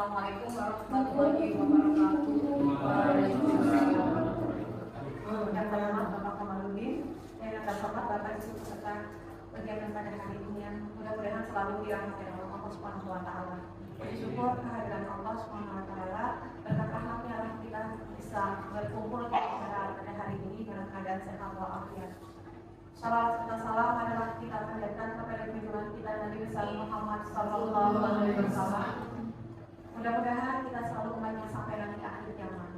Assalamualaikum warahmatullahi wabarakatuh. Yang pertama Bapak Kamaludin, yang terhormat Bapak Ibu peserta kegiatan pada hari ini yang mudah-mudahan selalu dirahmati oleh Allah Subhanahu wa taala. Bersyukur kehadiran Allah Subhanahu wa taala, berkat rahmatnya lah kita bisa berkumpul pada hari ini dalam keadaan sehat walafiat. Salawat serta salam adalah kita panjatkan kepada junjungan kita Nabi besar Muhammad sallallahu alaihi wasallam. Mudah-mudahan kita selalu umatnya sampai nanti akhir zaman.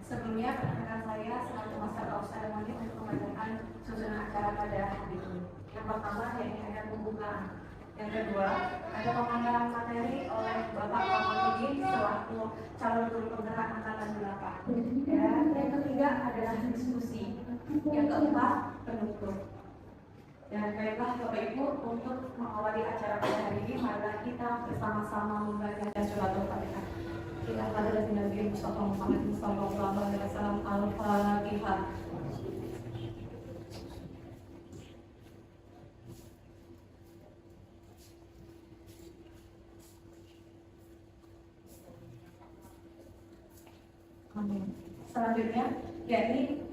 Sebelumnya perkenalkan saya selaku Master of Ceremony untuk membacakan susunan acara pada hari ini. Yang pertama yaitu ada pembukaan. Yang kedua ada pemanggilan materi oleh Bapak Kamaludin selaku calon guru penggerak angkatan 8. Dan yang ketiga adalah diskusi. Yang keempat penutup. Dan baiklah Bapak Ibu, untuk mengawali acara pada hari ini, marilah kita bersama-sama membaca suratul Fatihah. Ila hadratin Nabi Mustafa Muhammad sallallahu alaihi wasallam. Al-Fatihah. Amin. Selanjutnya, yakni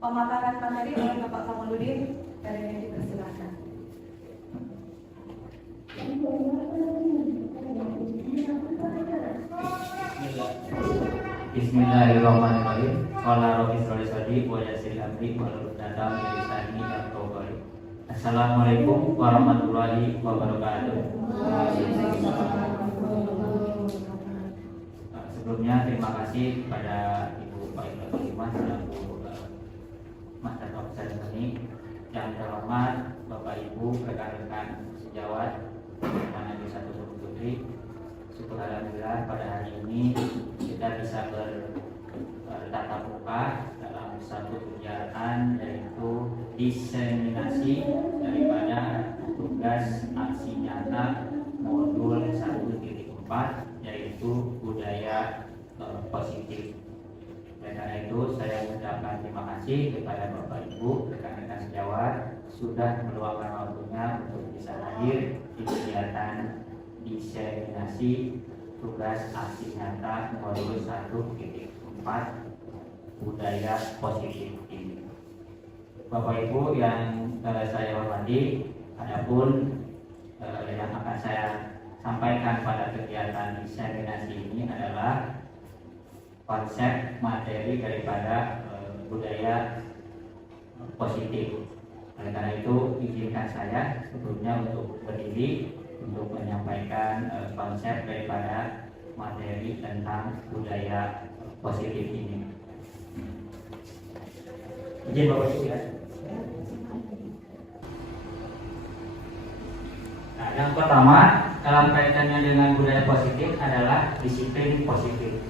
pemaparan materi oleh Bapak Kamaludin. Dari yang dipersilakan. Bismillahirrahmanirrahim. Qala rabbi sholli sadri wa yassir amri wahlul 'uqdatam min lisani yafqahu qawli. Assalamualaikum warahmatullahi wabarakatuh. Sebelumnya terima kasih kepada Ibu Pak Ibu selaku Master of Ceremony. Yang terhormat Bapak Ibu, rekan-rekan sejawat Taman Satu Suku Putri. Syukur alhamdulillah pada hari ini kita bisa bertatap muka dalam satu kegiatan, yaitu diseminasi daripada tugas aksi nyata modul 1.4, yaitu budaya positif. Karena itu saya mengucapkan terima kasih kepada Bapak Ibu, rekan-rekan sejawat sudah meluangkan waktunya untuk bisa hadir di kegiatan diseminasi tugas aksi nyata modul 1.4 budaya positif ini. Bapak Ibu yang saya hormati, adapun yang akan saya sampaikan pada kegiatan diseminasi ini adalah konsep materi daripada budaya positif. Oleh karena itu, izinkan saya sebelumnya untuk berdiri untuk menyampaikan konsep daripada materi tentang budaya positif ini. Izin Bapak Ibu ya. Nah, yang pertama dalam kaitannya dengan budaya positif adalah disiplin positif.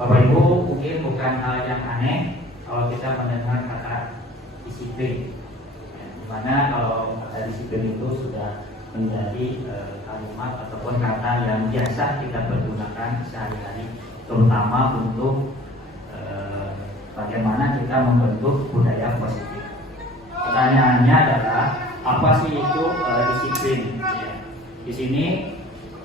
Bapak Ibu, mungkin bukan hal yang aneh kalau kita mendengar kata disiplin, dimana kalau kata disiplin itu sudah menjadi kalimat ataupun kata yang biasa kita pergunakan sehari-hari, terutama untuk bagaimana kita membentuk budaya positif. Pertanyaannya adalah apa sih itu disiplin? Di sini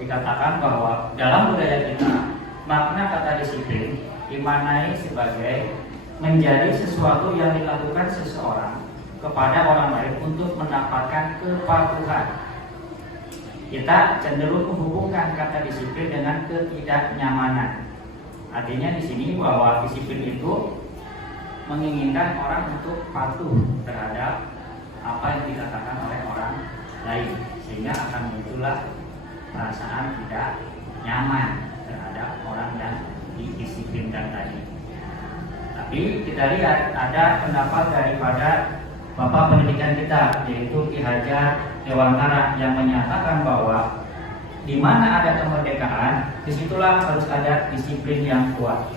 dikatakan bahwa dalam budaya kita makna kata disiplin dimaknai sebagai menjadi sesuatu yang dilakukan seseorang kepada orang lain untuk mendapatkan kepatuhan. Kita cenderung menghubungkan kata disiplin dengan ketidaknyamanan. Artinya di sini bahwa disiplin itu menginginkan orang untuk patuh terhadap apa yang dikatakan oleh orang lain, sehingga akan muncullah perasaan tidak nyaman terhadap orang yang didisiplinkan tadi. Tapi kita lihat ada pendapat daripada Bapak Pendidikan kita, yaitu Ki Hajar Dewantara, yang menyatakan bahwa di mana ada kemerdekaan, disitulah harus ada disiplin yang kuat.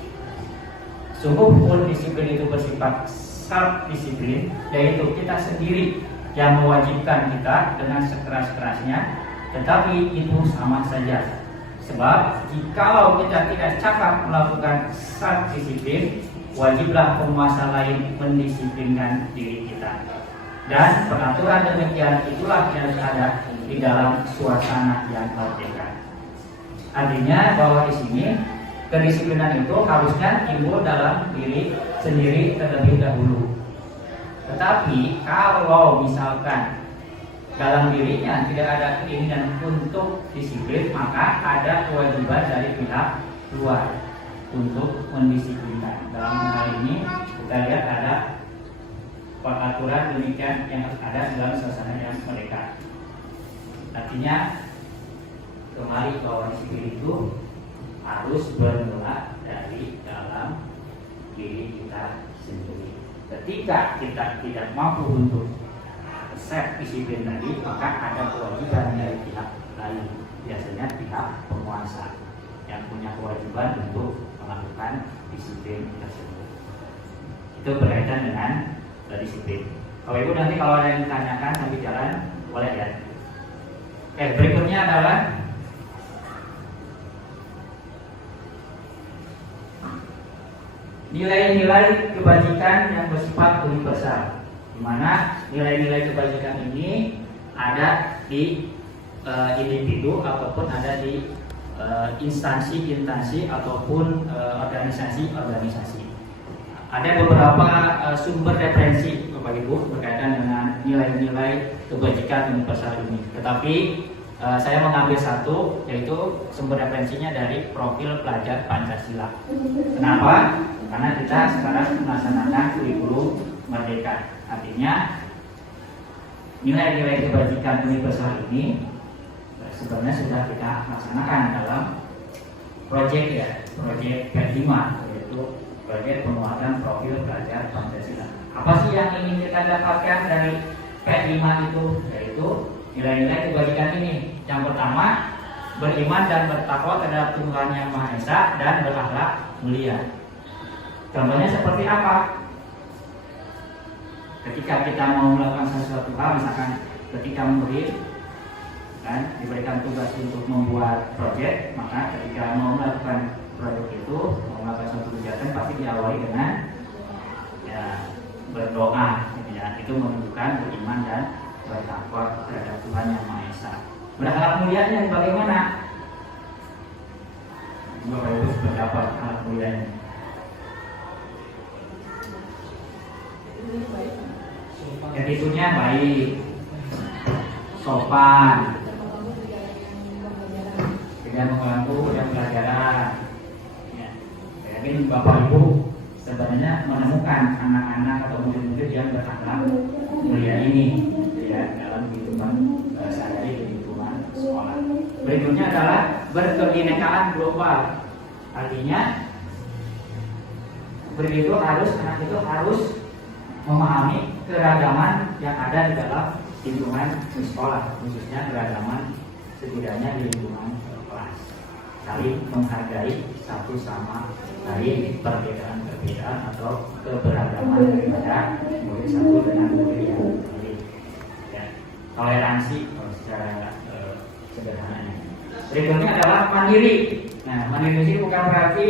Sungguh pun disiplin itu bersifat self disiplin, yaitu kita sendiri yang mewajibkan kita dengan sekeras-kerasnya, tetapi itu sama saja. Sebab jikalau kita tidak cakap melakukan self disiplin, wajiblah penguasa lain mendisiplinkan diri kita. Dan peraturan demikian itulah yang ada di dalam suasana yang merdeka. Artinya bahwa di sini kedisiplinan itu harusnya timbul dalam diri sendiri terlebih dahulu. Tetapi kalau misalkan dalam dirinya tidak ada keinginan untuk disiplin, maka ada kewajiban dari pihak luar untuk mendisiplinkan. Dalam hal ini kita lihat ada peraturan demikian yang harus ada dalam suasana yang mereka. Artinya kembali bahwa disiplin itu harus bermula dari dalam diri kita sendiri. Ketika kita tidak mampu untuk set disiplin tadi, maka ada kewajiban dari pihak lain, biasanya pihak penguasa yang punya kewajiban untuk melakukan disiplin tersebut. Itu berkaitan dengan disiplin. Kalau ibu nanti kalau ada yang ditanyakan sambil jalan boleh ya. Oke, berikutnya adalah nilai-nilai kebajikan yang bersifat universal, di mana nilai-nilai kebajikan ini ada di individu ataupun ada di instansi-instansi ataupun organisasi-organisasi. Ada beberapa sumber referensi Bapak Ibu berkaitan dengan nilai-nilai kebajikan universal ini. Tetapi saya mengambil satu, yaitu sumber referensinya dari profil pelajar Pancasila. Kenapa? Karena kita sekarang melaksanakan kurikulum merdeka. Artinya nilai-nilai kebajikan universal ini sebenarnya sudah kita laksanakan dalam proyek P5, yaitu proyek penguatan profil pelajar Pancasila. Apa sih yang ingin kita dapatkan dari P5 itu? Yaitu nilai-nilai kebajikan ini. Yang pertama, beriman dan bertakwa terhadap Tuhan Yang Maha Esa dan berakhlak mulia. Contohnya seperti apa? Ketika kita mau melakukan sesuatu hal, misalkan ketika murid kan diberikan tugas untuk membuat proyek, maka ketika mau melakukan proyek itu, mau melakukan suatu kegiatan pasti diawali dengan ya berdoa, gitu ya. Itu menunjukkan beriman dan bertakwa terhadap Tuhan Yang Maha Esa. Berakhlak mulianya bagaimana? Bapak Ibu seperti apa akhlak mulianya? Attitude-nya baik, sopan, tidak mengganggu jam pelajaran. Ya, yakin Bapak Ibu sebenarnya menemukan anak-anak atau murid-murid yang berakhlak mulia ini, ya, dalam kehidupan sehari-hari di lingkungan sekolah. Berikutnya adalah berkebinekaan global. Artinya murid itu anak itu harus memahami keragaman yang ada di dalam lingkungan sekolah, khususnya keragaman setidaknya di lingkungan kelas. Saling menghargai satu sama lain, perbedaan-perbedaan atau keberagaman daripada murid satu dengan murid yang lain. Ya, toleransi secara sederhananya. Berikutnya adalah mandiri. Nah, mandiri ini bukan berarti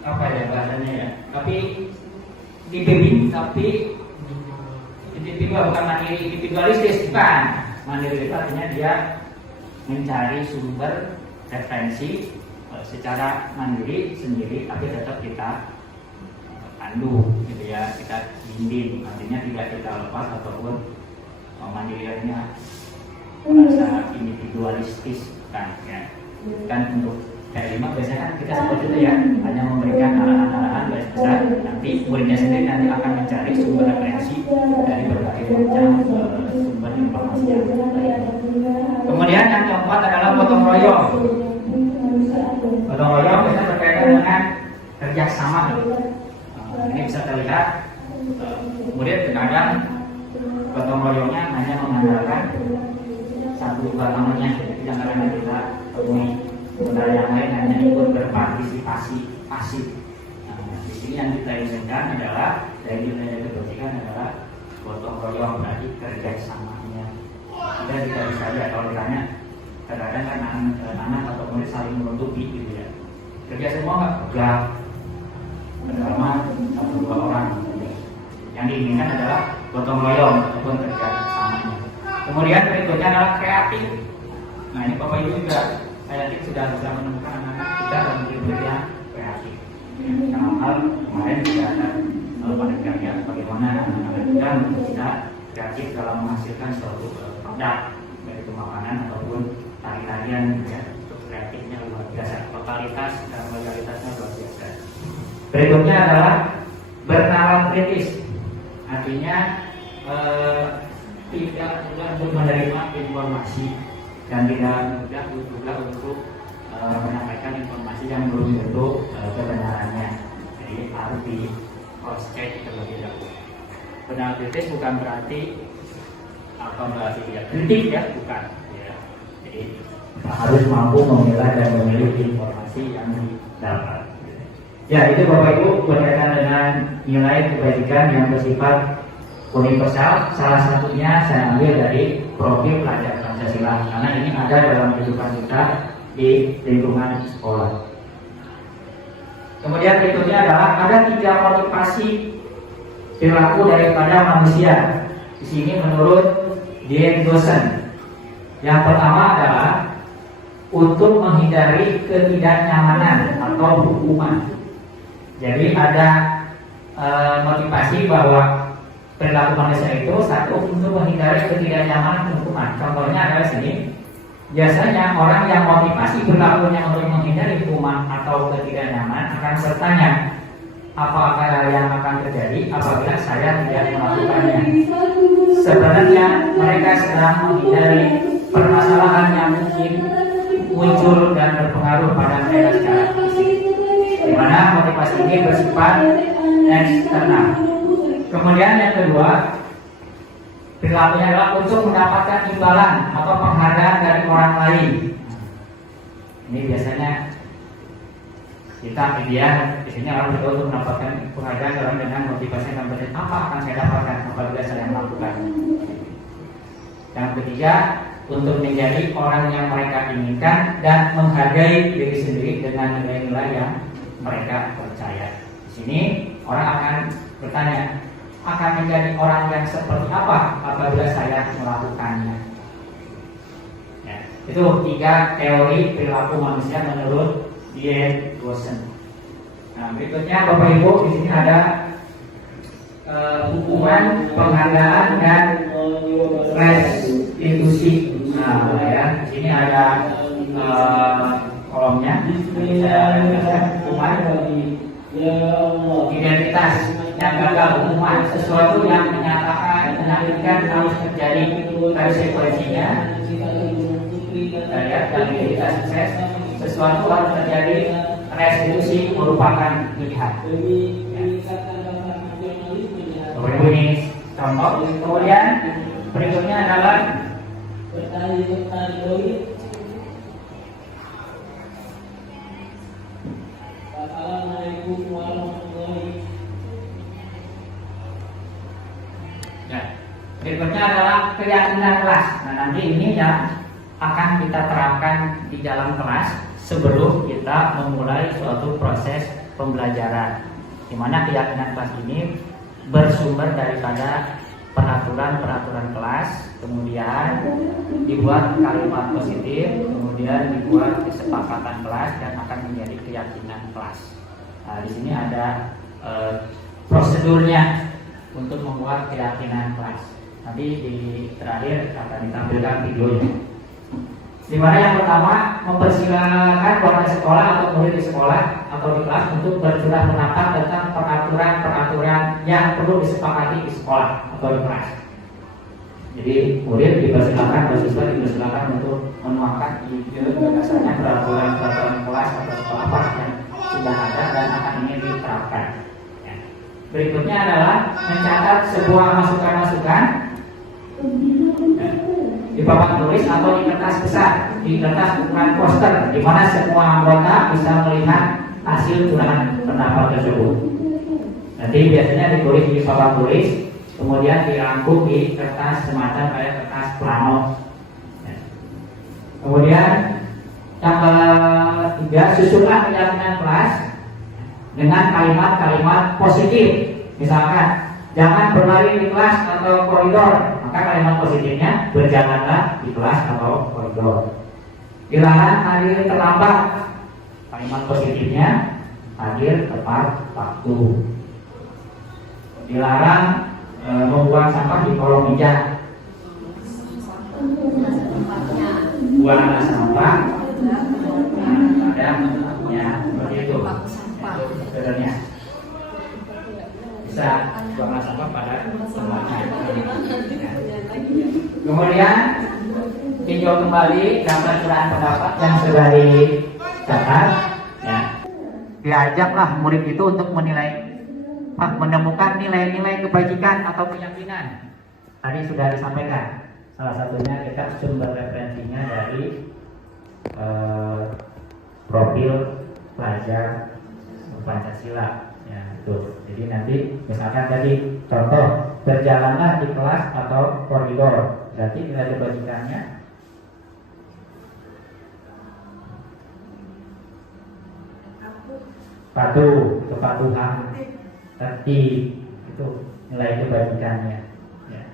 apa ya bahasanya ya, tapi dibimbing, tapi individual, bukan mandiri individualistis, bukan. Mandiri itu artinya dia mencari sumber referensi secara mandiri sendiri, tapi tetap kita pandu, gitu ya, kita bimbing. Artinya tidak kita lepas ataupun mandiri artinya merasa individualistis, kan ya. Kan untuk P5 biasanya kan kita seperti itu ya, hanya memberikan arahan-arahan garis besar, nanti muridnya sendiri nanti akan mencari sumber referensi dari berbagai macam sumber informasi yang lain. Kemudian yang keempat adalah gotong royong. Gotong royong biasanya berkaitan dengan kerjasama. Ini bisa terlihat murid terkadang gotong royongnya hanya mengandalkan satu temannya, yang kadang kita temui. Sementara yang lain hanya ikut berpartisipasi pasif. Nah, di sini yang kita inginkan adalah dari nilai kebajikan adalah gotong royong, berarti kerjasamanya. Kita tidak bisa lihat kalau ditanya, kadang-kadang kan anak atau murid saling menutupi gitu ya. Kerja semua nggak pegang, bersama satu dua orang. Gitu. Yang diinginkan adalah gotong royong ataupun kerjasamanya. Kemudian berikutnya adalah kreatif. Nah ini Bapak Ibu juga saya yakin sudah bisa menemukan anak-anak kita dan murid-murid yang kreatif. Dalam hal kemarin juga ada panen karya bagaimana anak-anak kita bisa kreatif dalam menghasilkan suatu produk dari makanan ataupun tari-tarian ya. Untuk kreatifnya luar biasa, totalitas dan legalitasnya luar biasa. Berikutnya adalah bernalar kritis, artinya tidak mudah untuk menerima informasi dan tidak mudah juga untuk menyampaikan informasi yang belum tentu kebenarannya. Jadi harus di cross check terlebih dahulu. Benar kritis bukan berarti dia kritik ya, bukan. Ya. Jadi harus mampu memilah dan memilih informasi yang didapat. Ya, itu Bapak Ibu berkaitan dengan nilai kebajikan yang bersifat universal. Salah satunya saya ambil dari profil pelajar Pancasila, karena ini ada dalam kehidupan kita di lingkungan sekolah. Kemudian berikutnya adalah ada 3 motivasi perilaku daripada manusia. Di sini menurut Dian Dosen, yang pertama adalah untuk menghindari ketidaknyamanan atau hukuman. Jadi ada motivasi bahwa perilaku manusia itu satu untuk menghindari ketidaknyamanan hukuman. Contohnya adalah sini. Biasanya orang yang motivasi perilakunya untuk menghindari hukuman atau ketidaknyamanan akan bertanya, apa yang akan terjadi apabila saya tidak melakukannya. Sebenarnya mereka sedang menghindari permasalahan yang mungkin muncul dan berpengaruh pada mereka secara fisik, di mana motivasi ini bersifat eksternal. Kemudian yang kedua, perilakunya adalah untuk mendapatkan imbalan atau penghargaan dari orang lain. Ini biasanya kita media di sini orang berdoa untuk mendapatkan penghargaan orang dengan motivasi yang berbeda. Apa akan saya dapatkan apabila saya melakukan? Yang ketiga, untuk menjadi orang yang mereka inginkan dan menghargai diri sendiri dengan nilai-nilai yang mereka percaya. Di sini orang akan bertanya, akan menjadi orang yang seperti apa apabila saya melakukannya? Ya, itu 3 teori perilaku manusia menurut Dian Dosen. Nah, berikutnya Bapak Ibu di sini ada hukuman, penghargaan dan restitusi. Nah, ya, di sini ada kolomnya. Hukuman, identitas yang gagal, hukuman, sesuatu yang menyatakan menyakitkan harus terjadi konsekuensinya. Dan identitas sukses, sesuatu harus terjadi, restitusi merupakan pilihan. Ini contoh. Kemudian berikutnya adalah Assalamualaikum warahmatullahi. Ya, berikutnya adalah keyakinan kelas. Nah, nanti ini yang akan kita terapkan di dalam kelas sebelum kita memulai suatu proses pembelajaran, di mana keyakinan kelas ini bersumber daripada peraturan kelas, kemudian dibuat kalimat positif, kemudian dibuat kesepakatan kelas dan akan menjadi keyakinan kelas. Nah, di sini ada prosedurnya untuk membuat keyakinan kelas. Nanti di terakhir akan ditampilkan videonya. Di mana yang pertama mempersilakan warga sekolah atau murid di sekolah atau di kelas untuk bercurah pendapat tentang peraturan yang perlu disepakati di sekolah atau di kelas. Jadi murid dipersilakan, mahasiswa dipersilakan untuk menuangkan ide gagasannya peraturan kelas atau sekolah apa yang sudah ada dan akan ingin diterapkan. Ya. Berikutnya adalah mencatat sebuah masukan-masukan di papan tulis atau di kertas besar, di kertas ukuran poster, di mana semua anggota bisa melihat hasil curahan pendapat tersebut. Nanti biasanya ditulis di papan tulis, kemudian dirangkum di kertas semacam kayak kertas plano. Kemudian yang ketiga, susunan keyakinan kelas dengan kalimat-kalimat positif. Misalkan, jangan berlari di kelas atau koridor, maka kalimat positifnya berjalanlah di kelas atau koridor. Dilarang hadir terlambat. Kalimat positifnya hadir tepat waktu. Dilarang membuang sampah di kolong meja. Buang sampah ada tempatnya, seperti itu. Sebenarnya bisa buang sampah pada tempatnya. Kemudian tinjau kembali daftar curahan pendapat yang sudah dicatat. Ya. Diajaklah murid itu untuk menemukan nilai-nilai kebajikan atau keyakinan. Tadi sudah disampaikan. Salah satunya kita sumber referensinya dari profil pelajar Pancasila. Ya, itu. Jadi nanti misalkan tadi contoh berjalanlah di kelas atau koridor, berarti nilai kebajikannya patuh, kepatuhan, tertib, itu nilai kebajikannya. Ya.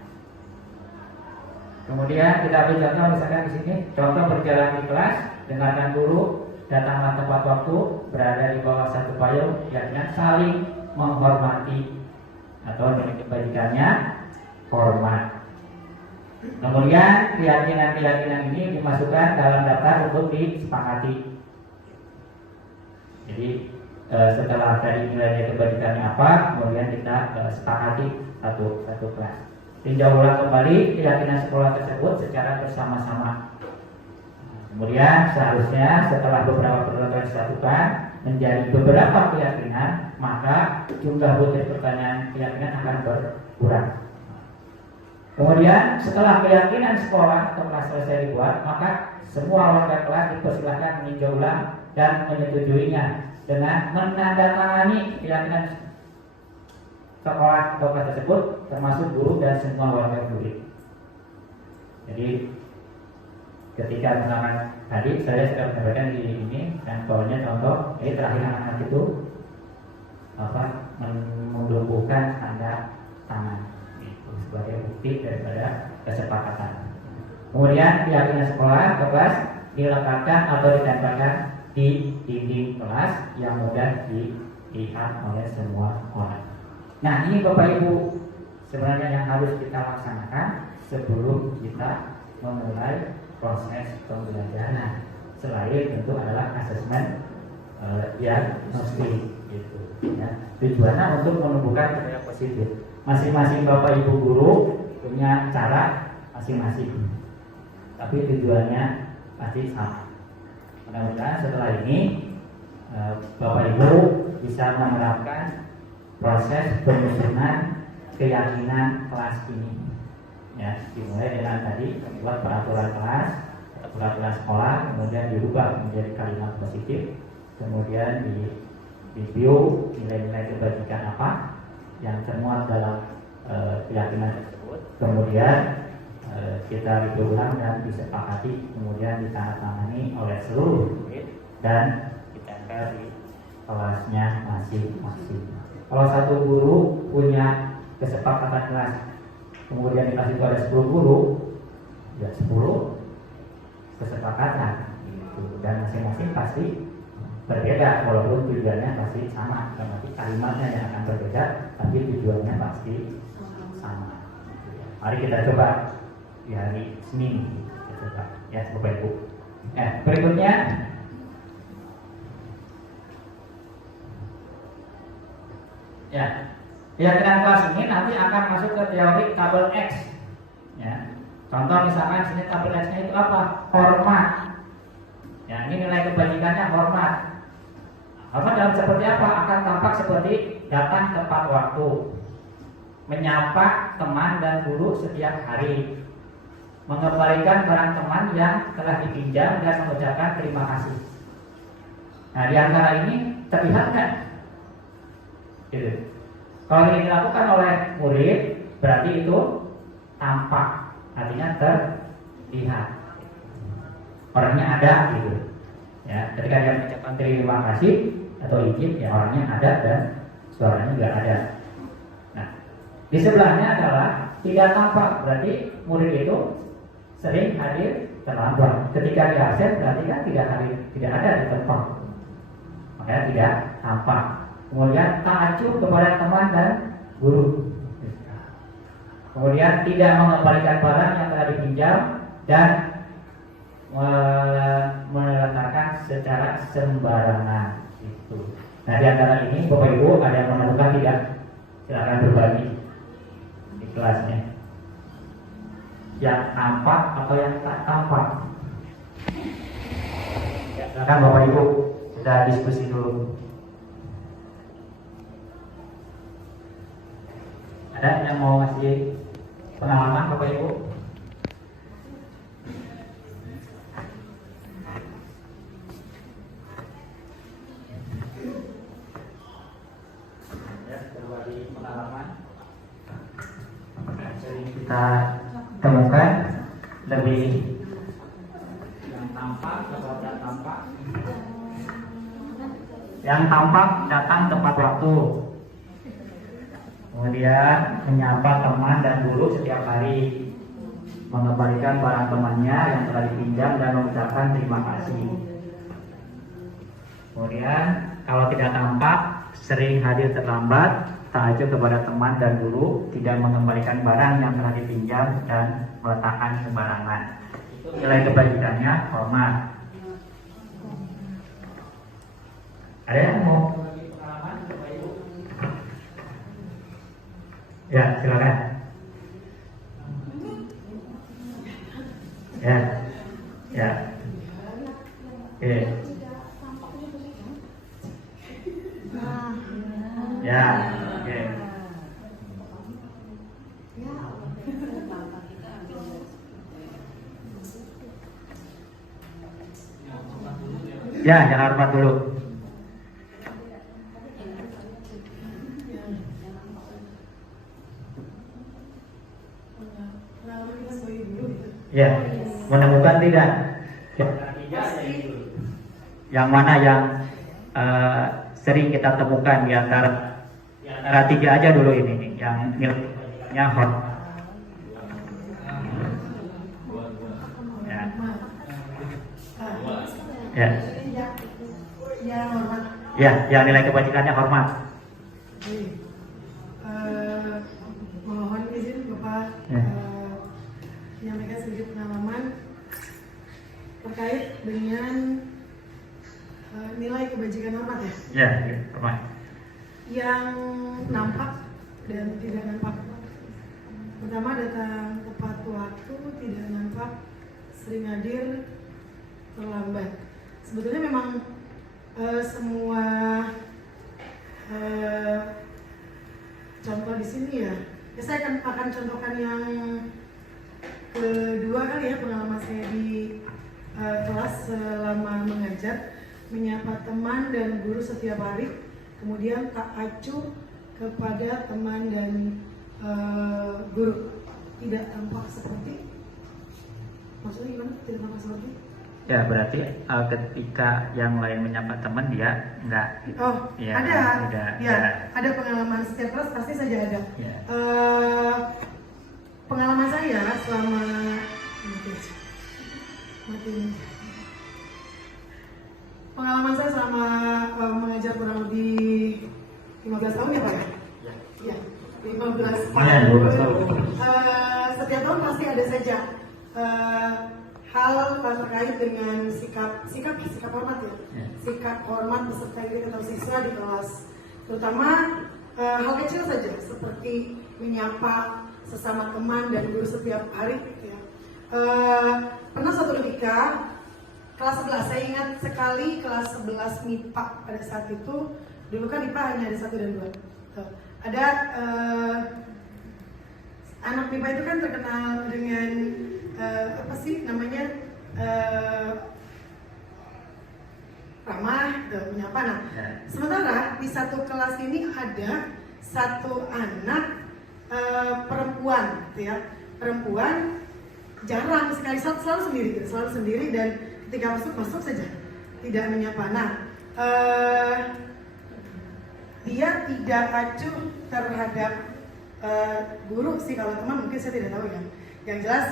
Kemudian kita ambil contoh misalkan di sini, contoh berjalan di kelas, dengarkan guru, datanglah tepat waktu, berada di bawah satu payung, keyakinan saling menghormati, atau nilai kebajikannya hormat. Kemudian keyakinan-keyakinan ini dimasukkan dalam daftar untuk disepakati. Jadi setelah tadi nilai kebajikannya apa, kemudian kita sepakati satu kelas. Tinjau ulang kembali keyakinan sekolah tersebut secara bersama-sama. Kemudian seharusnya setelah beberapa pertemuan dilakukan menjadi beberapa keyakinan, maka jumlah butir pertanyaan keyakinan akan berkurang. Kemudian setelah keyakinan sekolah atau kelas selesai dibuat, maka semua warga kelas dipersilakan meninjau ulang dan menyetujuinya dengan menandatangani keyakinan sekolah atau kelas tersebut, termasuk guru dan semua warga murid. Jadi ketika misalkan tadi saya sudah menyampaikan di ini dan soalnya contoh, terakhir anak-anak itu menumbuhkan tanda tangan itu sebagai bukti daripada kesepakatan. Kemudian keyakinan sekolah atau kelas dilekatkan atau ditempelkan di dinding kelas yang mudah dilihat oleh semua orang. Nah, ini Bapak Ibu sebenarnya yang harus kita laksanakan sebelum kita memulai proses pembelajaran. Selain tentu adalah asesmen diagnostik gitu ya. Tujuannya untuk menumbuhkan budaya positif. Masing-masing Bapak Ibu guru punya cara masing-masing. Tapi tujuannya pasti sama. Mudah-mudahan setelah ini Bapak Ibu bisa menerapkan proses penyusunan keyakinan kelas ini. Ya, dimulai dengan tadi membuat peraturan kelas atau peraturan sekolah, kemudian dirubah menjadi kalimat positif, kemudian di review nilai-nilai kebajikan apa yang termuat dalam keyakinan tersebut, kemudian kita review ulang dan disepakati, kemudian ditandatangani oleh seluruh murid dan ditempel di kelasnya masing-masing. Kalau satu guru punya kesepakatan kelas, kemudian dikasih kepada 10 guru, ya 10 kesepakatan gitu. Dan masing-masing pasti berbeda, walaupun tujuannya pasti sama. Tapi kalimatnya yang akan berbeda, tapi tujuannya pasti sama. Mari kita coba di hari Senin, kita coba ya Bapak Ibu. Berikutnya ya, keyakinan kelas ini nanti akan masuk ke teori tabel X. Ya. Contoh misalkan sini tabel X-nya itu apa? Hormat. Ya, ini nilai kebajikannya hormat. Hormat dalam seperti apa? Akan tampak seperti datang tepat waktu, menyapa teman dan guru setiap hari, mengembalikan barang teman yang telah dipinjam dan mengucapkan terima kasih. Nah, di antara ini terlihat kan? Gitu. Kalau ini dilakukan oleh murid, berarti itu tampak, artinya terlihat. Orangnya ada gitu. Ya, ketika dia mengucapkan terima kasih atau izin, ya orangnya ada dan suaranya juga ada. Nah, di sebelahnya adalah tidak tampak, berarti murid itu sering hadir terlambat. Ketika di absen berarti kan tidak ada di tempat, makanya tidak tampak. Kemudian tak acuh kepada teman dan guru. Kemudian tidak mengembalikan barang yang telah dipinjam dan meletakkan secara sembarangan. Itu. Nah, di antara ini Bapak Ibu ada yang menemukan tidak? Silakan berbagi di kelasnya. Yang tampak atau yang tak tampak? Ya, silakan Bapak Ibu, kita diskusi dulu. Ada yang mau ngasih pengalaman Bapak Ibu? Ya, berbagi pengalaman. Sering kita temukan lebih yang tampak atau tidak tampak. Yang tampak datang tepat waktu, kemudian menyapa teman dan guru setiap hari, mengembalikan barang temannya yang telah dipinjam dan mengucapkan terima kasih. Kemudian kalau tidak tampak, sering hadir terlambat, tak acuh kepada teman dan guru, tidak mengembalikan barang yang telah dipinjam dan meletakkan sembarangan. Itu nilai kebajikannya hormat. Ada yang mau berbagi pengalaman, Bapak Ibu? Ya, silakan. Ya, ya. Oke. Ya, oke. Ya, jangan hormat dulu. Ya, menemukan tidak? Yang mana yang sering kita temukan di antara tiga aja dulu ini, yang nilainya hot. Ya. Ya. Ya, yang nilai kebajikannya hormat. Mohon izin Bapak menyampaikan sedikit pengalaman terkait dengan nilai kebajikan hormat ya. Ya, hormat. Yang nampak dan tidak nampak. Pertama, datang tepat waktu, tidak nampak, sering hadir, terlambat. Sebetulnya memang semua contoh di sini ya. Saya akan contohkan yang kedua kali ya, pengalaman saya di kelas selama mengajar, menyapa teman dan guru setiap hari, kemudian tak acuh kepada teman dan guru, tidak tampak seperti, maksudnya gimana? Tidak tampak seperti? Ya, berarti ketika yang lain menyapa teman dia enggak. Oh, ya, ada. Tidak, ya, ada pengalaman setiap kelas pasti saja ada. Ya. Pengalaman saya selama pengalaman saya selama mengajar kurang lebih 15 tahun ya Pak ya? Ya, 15 tahun. Ya, 12 tahun. Setiap tahun pasti ada saja hal terkait dengan sikap hormat ya. Sikap hormat peserta didik atau siswa di kelas. Terutama hal kecil saja seperti menyapa sesama teman dan guru setiap hari ya. Pernah suatu ketika kelas 11, saya ingat sekali kelas 11 MIPA pada saat itu. Dulu kan MIPA hanya ada 1 dan 2. Ada anak MIPA itu kan terkenal dengan apa sih namanya, ramah, menyapa. Nah, sementara di satu kelas ini ada satu anak perempuan, gitu ya. Perempuan jarang sekali, selalu sendiri dan ketika masuk saja tidak menyapa. Nah, dia tidak acuh terhadap guru sih, kalau teman mungkin saya tidak tahu ya. Yang jelas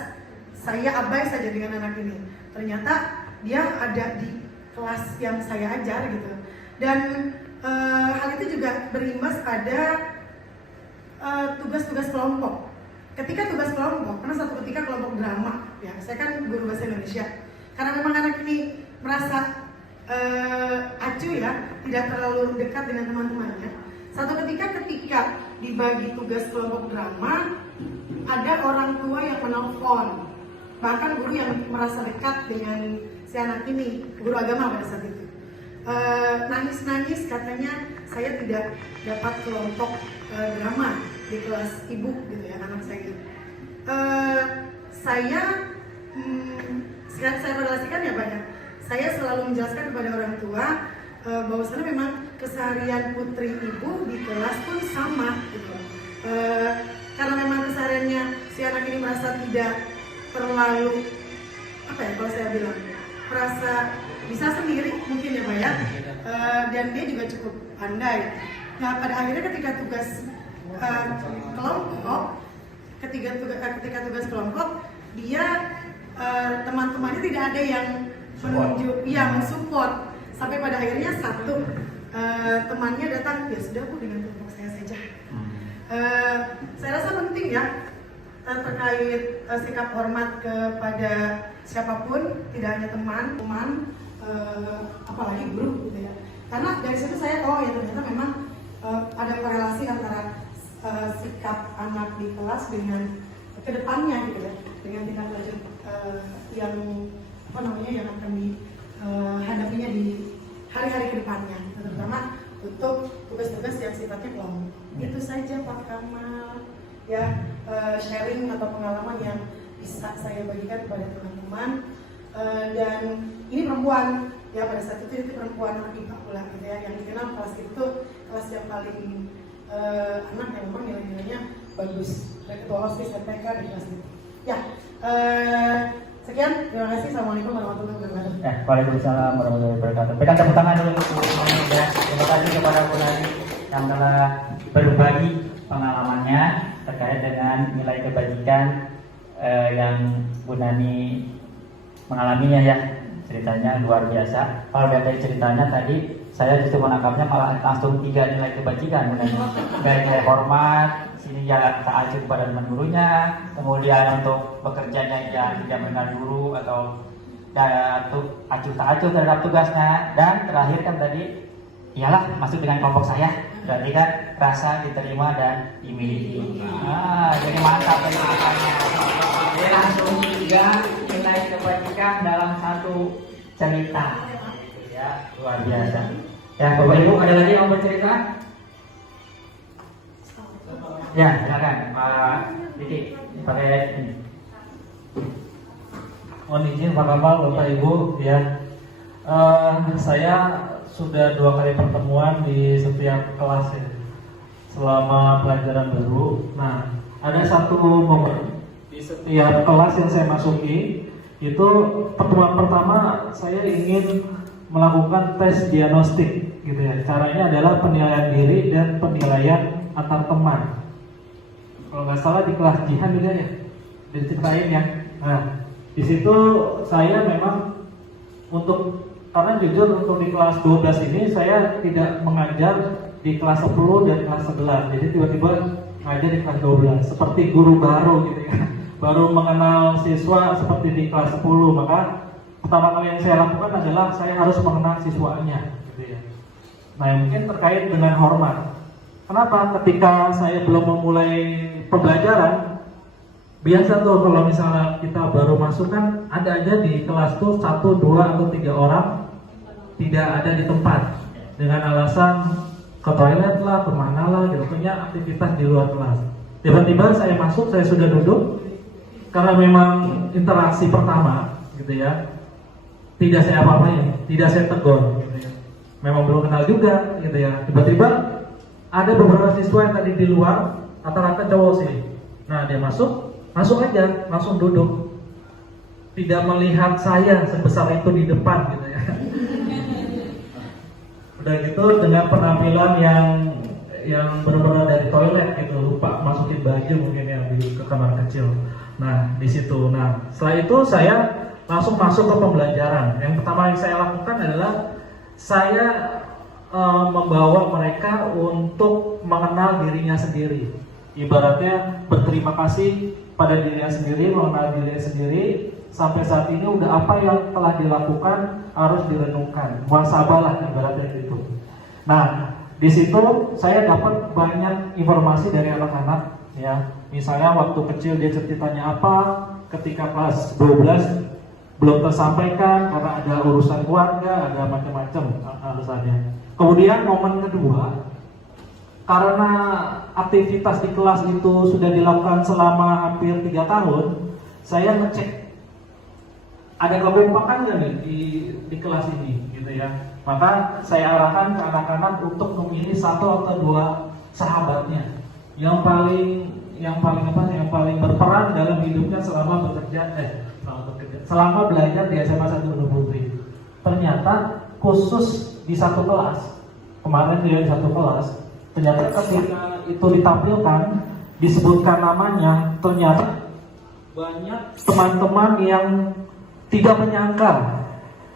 saya abai saja dengan anak ini. Ternyata dia ada di kelas yang saya ajar gitu. Dan hal itu juga berimbas pada tugas-tugas kelompok. Ketika tugas kelompok, karena satu ketika kelompok drama, ya saya kan guru bahasa Indonesia. Karena memang anak ini merasa acuh ya, tidak terlalu dekat dengan teman-temannya. Satu ketika dibagi tugas kelompok drama, ada orang tua yang menelpon, bahkan guru yang merasa dekat dengan si anak ini, guru agama pada saat itu. Nangis-nangis katanya saya tidak dapat kelompok drama di kelas ibu gitu ya, anak saya. Saya relasikan ya banyak. Saya selalu menjelaskan kepada orang tua bahwasanya memang keseharian putri ibu di kelas pun sama gitu. Karena memang kesehariannya si anak ini merasa tidak terlalu kalau saya bilang merasa bisa sendiri mungkin ya Pak ya, dan dia juga cukup pandai. Nah pada akhirnya ketika tugas kelompok, ketika tugas kelompok, dia teman-temannya tidak ada yang menunjuk, yang support, sampai pada akhirnya satu temannya datang, ya sudah Bu dengan kelompok saya saja. Saya rasa penting ya terkait sikap hormat kepada siapapun, tidak hanya teman, apalagi guru gitu ya. Karena dari situ saya ya ternyata memang ada korelasi antara sikap anak di kelas dengan kedepannya gitu ya, dengan tindak lanjut yang yang akan dihadapinya di hari-hari kedepannya, terutama untuk tugas-tugas yang sifatnya kelompok. Itu saja Pak Kamal ya, sharing atau pengalaman yang bisa saya bagikan kepada teman-teman. Dan ini perempuan ya, pada saat itu perempuan anak IPA pula gitu ya, yang dikenal kelas itu kelas yang paling anak yang memang nilai-nilainya bagus, ketua OSIS RPK di kelas itu ya. Sekian, terima kasih. Assalamualaikum warahmatullahi wabarakatuh. Waalaikumsalam warahmatullahi wabarakatuh. Berikan tepuk tangan dulu untuk ya. Terima kasih kepada Bu Nani yang telah berbagi pengalamannya terkait dengan nilai kebajikan yang Bu Nani mengalaminya ya. Ceritanya luar biasa. Kalau dari ceritanya tadi saya justru menangkapnya malah langsung 3 nilai kebajikan. Nilai hormat, sini jalan taat kepada teman gurunya, kemudian untuk bekerjanya dia tidak mengenal guru atau acuh tak acuh terhadap tugasnya, dan terakhir kan tadi ialah masuk dengan kelompok saya, berarti kan rasa diterima dan dimiliki. Jadi mantap dari makanya. Jadi langsung 3 nilai kebajikan dalam satu cerita. Ya, luar biasa. Ya, Bapak Ibu ada lagi yang mau bercerita? Ya, silakan Pak Didi pakai ini. Mohon izin Pak Kamal, Bapak Ibu ya. Saya sudah 2 kali pertemuan di setiap kelas ya, selama pelajaran baru. Nah, ada satu momen di setiap kelas yang saya masuki, itu pertemuan pertama saya ingin melakukan tes diagnostik gitu ya. Caranya adalah penilaian diri dan penilaian antar teman. Kalau nggak salah di kelas Jihan juga ya, diceritain ya. Nah, di situ saya memang karena jujur untuk di kelas 12 ini saya tidak mengajar di kelas 10 dan kelas 11. Jadi tiba-tiba ngajar di kelas 12 seperti guru baru gitu ya. Baru mengenal siswa seperti di kelas 10, maka pertama kali yang saya lakukan adalah saya harus mengenal siswanya gitu ya. Nah, yang mungkin terkait dengan hormat. Kenapa? Ketika saya belum memulai pembelajaran, biasa tuh kalau misalnya kita baru masuk kan ada aja di kelas tuh 1, 2, atau 3 orang tidak ada di tempat dengan alasan ke toilet lah, kemana lah gitu, punya aktivitas di luar kelas. Tiba-tiba saya masuk, saya sudah duduk, karena memang interaksi pertama gitu ya, tidak saya apa-apain, tidak saya tegur gitu ya. Memang belum kenal juga gitu ya. Tiba-tiba ada beberapa siswa yang tadi di luar, rata-rata cowok sih. Nah, dia masuk aja, langsung duduk. Tidak melihat saya sebesar itu di depan gitu ya. Udah gitu dengan penampilan yang benar-benar dari toilet gitu, lupa masukin baju mungkin ya. ke kamar kecil. Nah di situ, nah setelah itu saya langsung masuk ke pembelajaran. Yang pertama yang saya lakukan adalah saya membawa mereka untuk mengenal dirinya sendiri. Ibaratnya berterima kasih pada dirinya sendiri, mengenal dirinya sendiri. Sampai saat ini udah apa yang telah dilakukan harus direnungkan, muhasabah ibaratnya gitu. Nah di situ saya dapat banyak informasi dari anak-anak, ya. Misalnya waktu kecil dia ceritanya apa, ketika kelas 12 belum tersampaikan karena ada urusan keluarga, ada macam-macam alasannya. Kemudian momen kedua, karena aktivitas di kelas itu sudah dilakukan selama hampir 3 tahun, saya ngecek ada kekompakan nggak nih di kelas ini, gitu ya. Maka saya arahkan ke anak-anak untuk memilih 1 atau 2 sahabatnya yang paling berperan dalam hidupnya selama selama belajar di SMA 1 Gunung Putri. Ternyata khusus di satu kelas, kemarin dia di satu kelas, ternyata ketika itu ditampilkan, disebutkan namanya, ternyata banyak teman-teman yang tidak menyangka,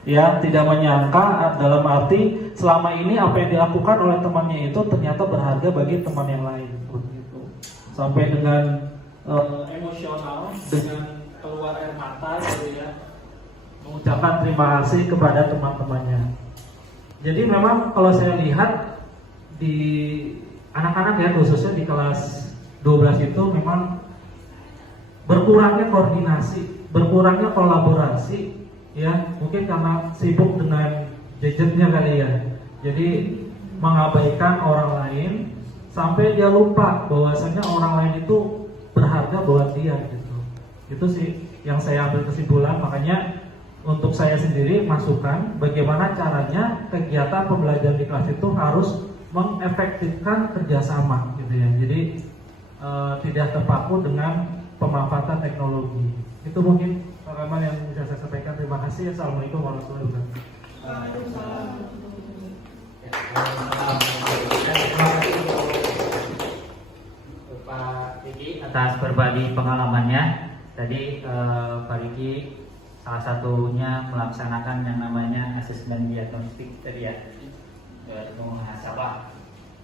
ya, tidak menyangka dalam arti selama ini apa yang dilakukan oleh temannya itu ternyata berharga bagi teman yang lain, begitu. Sampai dengan emosional, dengan keluar air mata, gitu ya, mengucapkan terima kasih kepada teman-temannya. Jadi memang kalau saya lihat di anak-anak ya, khususnya di kelas 12 itu memang berkurangnya koordinasi, berkurangnya kolaborasi, ya, mungkin karena sibuk dengan gadgetnya kali ya. Jadi mengabaikan orang lain sampai dia lupa bahwasanya orang lain itu berharga buat dia, gitu. Itu sih yang saya ambil kesimpulan. Makanya untuk saya sendiri masukan bagaimana caranya kegiatan pembelajaran di kelas itu harus mengefektifkan kerjasama, gitu ya. Jadi tidak terpaku dengan pemanfaatan teknologi. Itu mungkin pengalaman yang bisa saya sampaikan. Terima kasih. Assalamualaikum warahmatullahi wabarakatuh. Pak Riki atas berbagi pengalamannya. Tadi Pak Riki salah satunya melaksanakan yang namanya asesmen diagnostik tadi ya, muhasabah.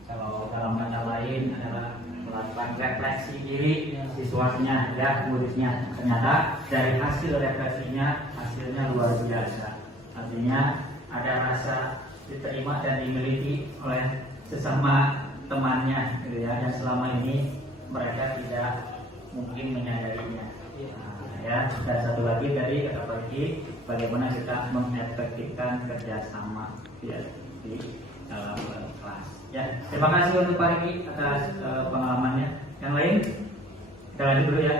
Kalau dalam kata lain adalah melakukan refleksi diri siswanya ya, muridnya. Ternyata dari hasil refleksinya hasilnya luar biasa. Artinya ada rasa diterima dan dimiliki oleh sesama temannya, gitu ya, yang selama ini mereka tidak mungkin menyadarinya. Ya, dan satu lagi tadi kata Pak Riki, bagaimana kita mengefektifkan kerjasama ya, di dalam kelas. Ya, terima kasih untuk Pak Riki atas pengalamannya. Yang lain kita lanjut dulu ya.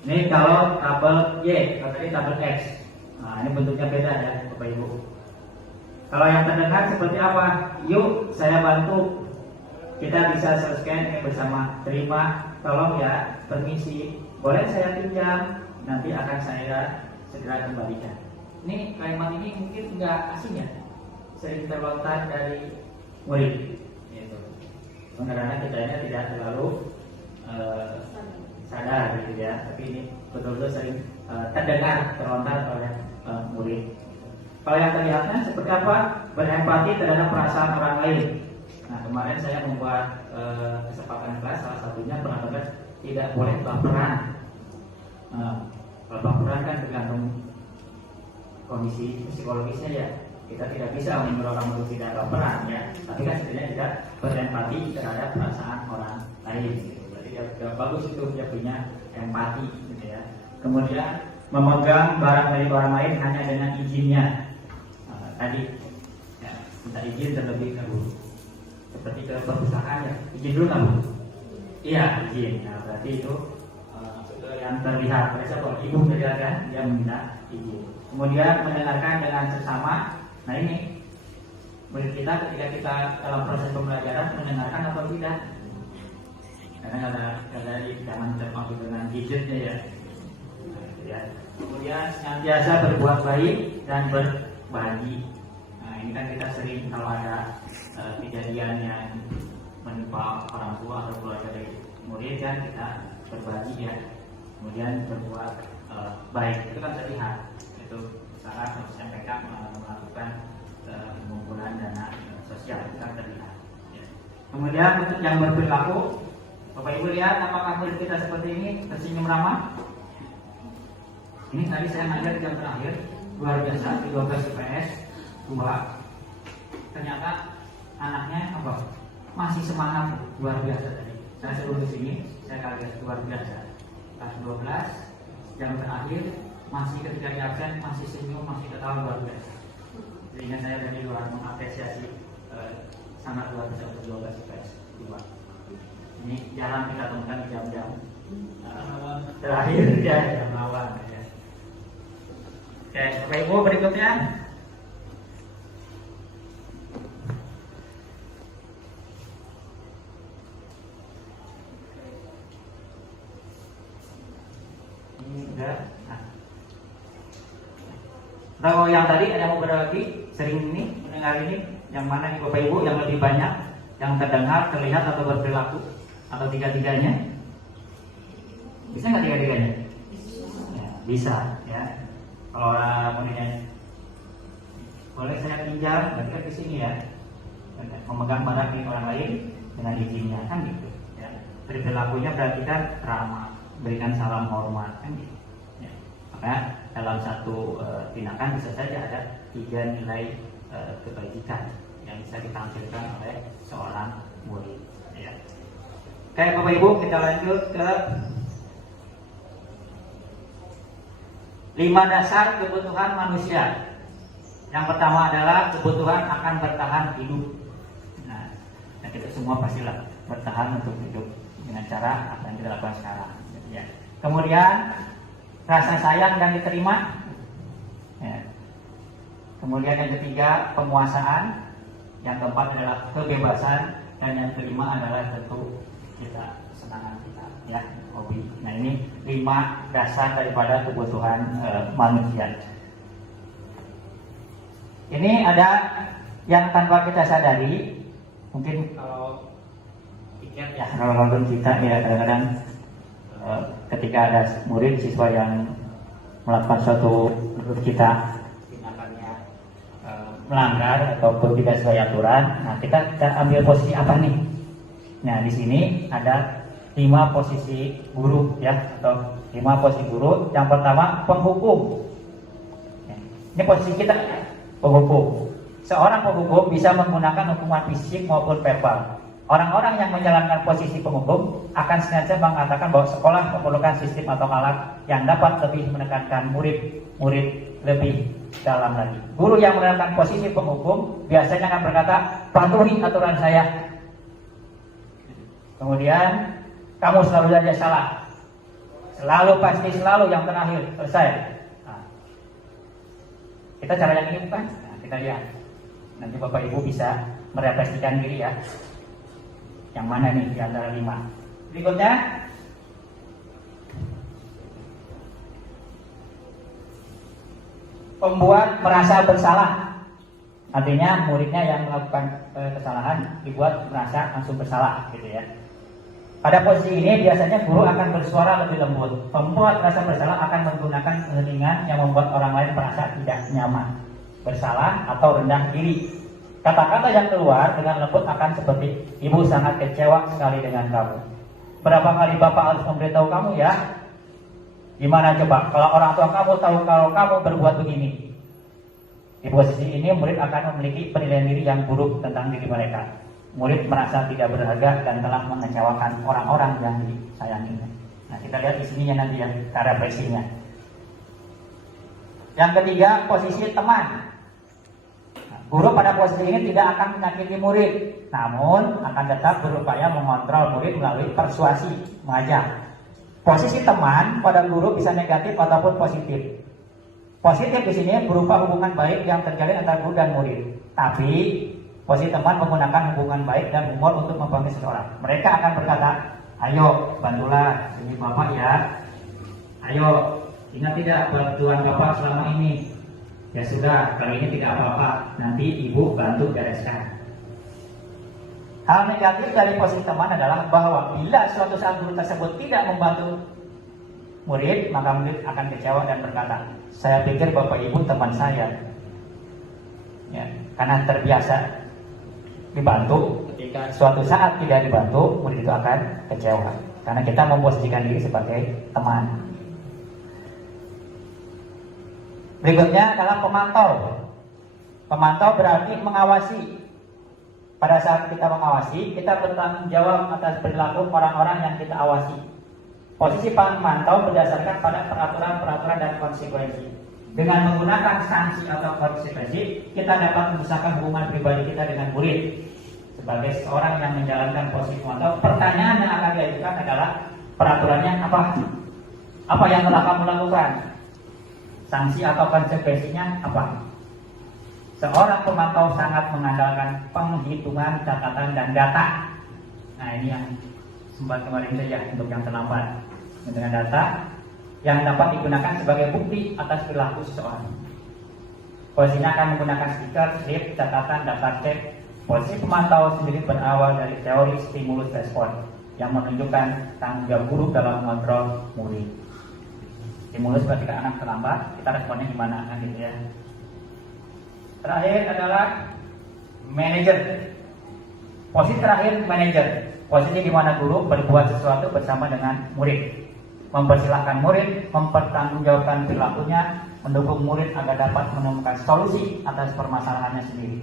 Ini kalau tabel Y, kalau tadi tabel X. Nah, ini bentuknya beda ya, Bapak Ibu. Kalau yang terdengar seperti apa? Yuk saya bantu. Kita bisa selesaikan ini bersama. Terima, tolong ya, permisi. Boleh saya pinjam? Nanti akan saya segera kembalikan. Ini kalimat ini mungkin nggak asing ya, sering terlontar dari murid. Gitu. Karena kita tidak terlalu sadar gitu ya, tapi ini betul-betul sering terdengar terlontar oleh murid. Kalau yang terlihatnya seperti apa? Berempati terhadap perasaan orang lain. Nah, kemarin saya membuat kesepakatan kelas, salah satunya peraturan tidak boleh baperan. Kalau baperan kan tergantung kondisi psikologisnya ya. Kita tidak bisa menyuruh orang untuk tidak baperan ya. Tapi kan setidaknya tidak berempati terhadap perasaan orang lain. Gitu. Berarti dia bagus itu dia punya empati, gitu ya. Kemudian memegang barang dari orang lain hanya dengan izinnya. Tadi ya, minta izin terlebih dahulu. Seperti ke perpustakaan ya, izin dulu nggak Bu? Iya, izin. Nah, berarti itu yang terlihat. Siapa? Ibu mendengarkan, dia meminta izin. Kemudian mendengarkan dengan sesama. Nah ini murid kita ketika kita dalam proses pembelajaran mendengarkan atau tidak? Karena ada jangan terpaku dengan gadgetnya ya. Kemudian senantiasa berbuat baik dan berbagi. ini kan kita sering kalau ada kejadian yang menimpa orang tua atau keluarga dari murid kan kita berbagi ya, kemudian berbuat baik, itu kan terlihat itu saat MPK melakukan pengumpulan dana sosial, itu kan terlihat ya. Kemudian untuk yang berperilaku, Bapak Ibu lihat apakah murid kita seperti ini, tersenyum ramah. Ini tadi saya ngajar jam terakhir luar biasa di 12 IPS 2, ternyata anaknya apa? Masih semangat, luar biasa tadi. Saya sebelum di sini saya kaget, luar biasa. Kelas 12 jam terakhir masih ketika di absen masih senyum, masih ketawa, luar biasa. Sehingga saya dari luar mengapresiasi sangat luar biasa untuk 12 IPS 2. Ini jarang kita temukan di jam-jam terakhir ya, jam awal ya. Oke, Bapak Ibu berikutnya. Ini udah. Nah. Kalau yang tadi ada yang mau berbagi, sering ini mendengar ini, yang mana nih Bapak Ibu yang lebih banyak, yang terdengar, terlihat atau berperilaku, atau tiga-tiganya? Bisa nggak tiga-tiganya? Ya, bisa ya. Kalau kemudian boleh saya pinjam, berarti kan di sini ya, memegang barang milik orang lain dengan izinnya, kan gitu. Ya. Perilakunya berarti kan ramah, berikan salam hormat, kan gitu. Ya. Maka dalam satu tindakan bisa saja ada 3 nilai kebajikan yang bisa ditampilkan oleh seorang murid. Ya. Oke, Bapak Ibu, kita lanjut ke 5 dasar kebutuhan manusia. Yang pertama adalah kebutuhan akan bertahan hidup. Nah, kita semua pastilah bertahan untuk hidup dengan cara apa yang kita lakukan sekarang. Ya. Kemudian rasa sayang dan diterima. Ya. Kemudian yang ketiga pemuasaan. Yang keempat adalah kebebasan, dan yang kelima adalah tentu kita kesenangan kita, ya, hobi. Nah, ini 5 dasar daripada kebutuhan manusia. Ini ada yang tanpa kita sadari, mungkin kalau pikir ya, kalau nonton kita ya kadang-kadang ketika ada murid siswa yang melakukan suatu menurut kita tindakannya melanggar ataupun tidak sesuai aturan, nah kita ambil posisi apa nih? Nah, di sini ada 5 posisi guru ya, atau 5 posisi guru. Yang pertama penghukum. Ini posisi kita, penghukum. Seorang penghukum bisa menggunakan hukuman fisik maupun verbal. Orang-orang yang menjalankan posisi penghukum akan senantiasa mengatakan bahwa sekolah memerlukan sistem atau alat yang dapat lebih menekankan murid-murid lebih dalam lagi. Guru yang menjalankan posisi penghukum biasanya akan berkata, patuhi aturan saya. Kemudian, kamu selalu saja salah. Selalu pasti selalu yang terakhir, selesai. Nah, kita cara yang ini bukan? Nah, kita lihat. Nanti Bapak Ibu bisa merefleksikan diri ya. Yang mana nih di antara 5? Berikutnya, pembuat merasa bersalah. Artinya muridnya yang melakukan kesalahan dibuat merasa langsung bersalah, gitu ya. Pada posisi ini biasanya guru akan bersuara lebih lembut. Pembuat merasa bersalah akan menggunakan keheningan yang membuat orang lain merasa tidak nyaman, bersalah atau rendah diri. Kata-kata yang keluar dengan lembut akan seperti, ibu sangat kecewa sekali dengan kamu. Berapa kali bapak harus memberitahu kamu ya? Gimana coba kalau orang tua kamu tahu kalau kamu berbuat begini? Di posisi ini murid akan memiliki penilaian diri yang buruk tentang diri mereka. Murid merasa tidak berharga dan telah mengecewakan orang-orang yang disayanginya. Nah, kita lihat di sininya nanti ya, cara refleksinya. Yang ketiga, posisi teman. Guru pada posisi ini tidak akan menyakiti murid, namun akan tetap berupaya mengontrol murid melalui persuasi, mengajak. Posisi teman pada guru bisa negatif ataupun positif. Positif di sini berupa hubungan baik yang terjalin antara guru dan murid. Tapi posisi teman menggunakan hubungan baik dan humor untuk membantu seseorang. Mereka akan berkata, ayo bantulah demi bapak ya. Ayo, ingat tidak bantuan bapak selama ini. Ya sudah, kali ini tidak apa-apa, nanti ibu bantu bereskan. Hal negatif dari posisi teman adalah bahwa bila suatu saat guru tersebut tidak membantu murid, maka murid akan kecewa dan berkata, saya pikir bapak ibu teman saya. Ya, karena terbiasa dibantu, ketika suatu saat tidak dibantu, murid itu akan kecewa. Karena kita memposisikan diri sebagai teman. Berikutnya adalah pemantau. Pemantau berarti mengawasi. Pada saat kita mengawasi, kita bertanggung jawab atas perilaku orang-orang yang kita awasi. Posisi pemantau berdasarkan pada peraturan-peraturan dan konsekuensi. Dengan menggunakan sanksi atau konsekuensi, kita dapat memisahkan hubungan pribadi kita dengan murid. Sebagai seorang yang menjalankan posisi pemantau, pertanyaan yang akan diajukan adalah peraturannya apa? Apa yang telah kamu lakukan? Sanksi atau konsekuensinya apa? Seorang pemantau sangat mengandalkan penghitungan, catatan, dan data. Nah ini yang sempat kemarin saja untuk yang terlambat. Dengan data yang dapat digunakan sebagai bukti atas perilaku seseorang. Posisinya akan menggunakan stiker, slip, catatan, daftar cek. Posisi pemantau sendiri berawal dari teori stimulus respon yang menunjukkan tanggung jawab guru dalam mengontrol murid. Stimulus ketika anak terlambat, kita responnya gimana kan gitu ya. Terakhir adalah manajer. Posisi terakhir manajer. Posisi di mana guru berbuat sesuatu bersama dengan murid, mempersilahkan murid, mempertanggungjawabkan perilakunya, mendukung murid agar dapat menemukan solusi atas permasalahannya sendiri.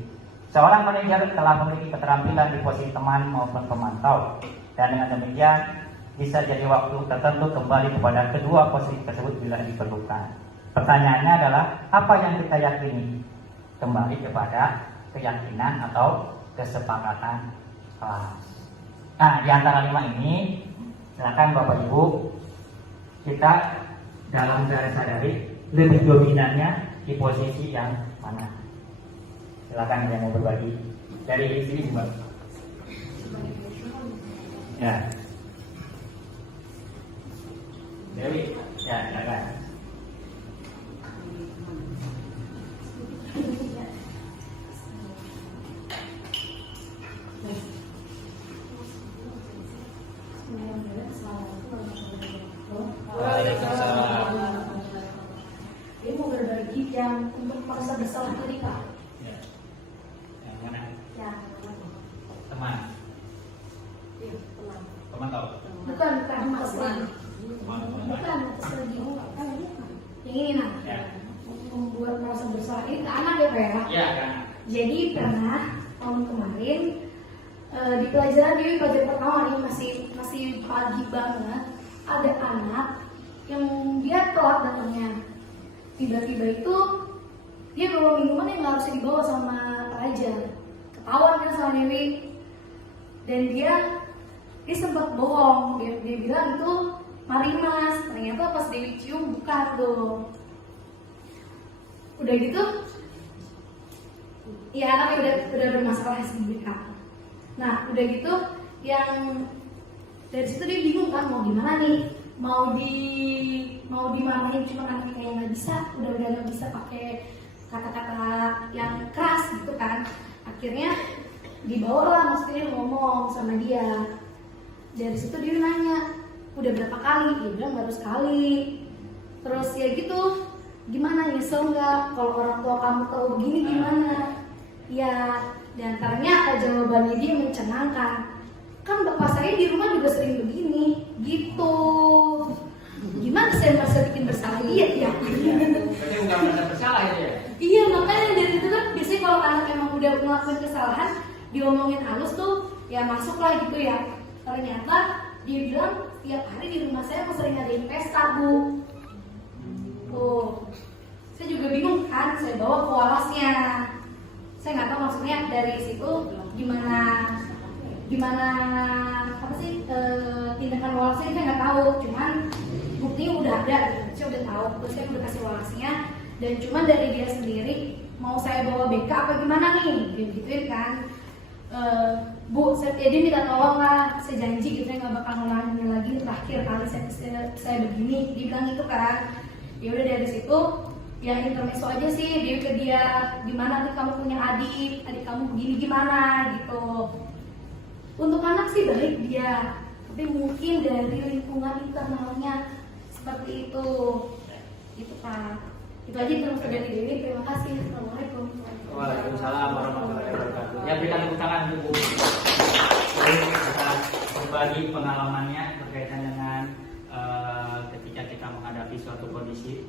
Seorang manajer telah memiliki keterampilan di posisi teman maupun pemantau, dan dengan demikian bisa jadi waktu tertentu kembali kepada kedua posisi tersebut bila diperlukan. Pertanyaannya adalah apa yang kita yakini? Kembali kepada keyakinan atau kesepakatan kelas. Nah, di antara 5 ini, silakan Bapak Ibu, kita dalam garis sadari lebih dominannya di posisi yang mana? Silakan yang mau berbagi dari sini, Mbak. Ya, Dewi, ya, silakan. Ini mau berbagi yang untuk merasa bersalah tadi Kak. Ya. Yang mana? Ya, Teman. iya, teman. Teman tahu. Bukan mas lagi. Teman. Bukan mas lagi. Yang ini nah. Ya. Membuat merasa bersalah ini ke anak ya Pak ya. Ya kan. Jadi pernah tahun kemarin di pelajaran Dewi pelajaran pertama nih masih pagi banget, ada anak yang dia telat datangnya. Tiba-tiba itu dia bawa minuman yang nggak harusnya dibawa sama pelajar. Ketahuan kan sama Dewi. Dan dia sempat bohong. Dia bilang itu Marimas. Ternyata pas Dewi cium bukan tuh. Udah gitu, ya anaknya udah bermasalah sendiri Kak. Nah udah gitu, yang dari situ dia bingung kan mau gimana nih, mau dimarahin cuma anaknya kayak nggak bisa, udah nggak bisa pakai kata-kata yang keras gitu kan. Akhirnya dibawalah, maksudnya ngomong sama dia. Dari situ dia nanya, udah berapa kali? Dia bilang baru sekali. Terus ya gitu. Gimana, nyesel nggak kalau orang tua kamu tahu begini gimana? Ya, diantaranya jawabannya dia mencengangkan. Kan bapak saya di rumah juga sering begini, gitu. Gimana saya merasa bikin bersalah dia ya? Berarti bukan merasa bersalah ya? Iya, makanya dari itu kan biasanya kalau anak emang udah ngelakuin kesalahan, diomongin halus tuh, ya masuklah gitu ya. Ternyata dia bilang tiap hari di rumah saya sering ngadain pesta Bu. Tuh, saya juga bingung kan, saya bawa ke walasnya. Saya nggak tahu maksudnya dari situ gimana apa sih tindakan walasnya, saya nggak tahu. Cuman buktinya udah ada, saya udah tahu. Terus saya udah kasih walasnya, dan cuman dari dia sendiri mau saya bawa BK apa gimana nih, gituin kan. Bu, dia minta tolong lah, saya janji gitu ya nggak bakal ngulangin lagi. Terakhir kali saya begini, dia bilang gitu kan. Ya udah dari situ yang intermezzo aja sih, dia ke dia, gimana nih kamu punya adik kamu begini gimana gitu. Untuk anak sih baik dia, tapi mungkin dari lingkungan internalnya seperti itu. Itu Pak. Itu aja terus dari Dewi. Terima kasih. Assalamualaikum. Waalaikumsalam warahmatullahi wabarakatuh. Ya, berikan tepuk tangan untuk Bu atas berbagi pengalamannya berkaitan dengan ketika kita menghadapi suatu kondisi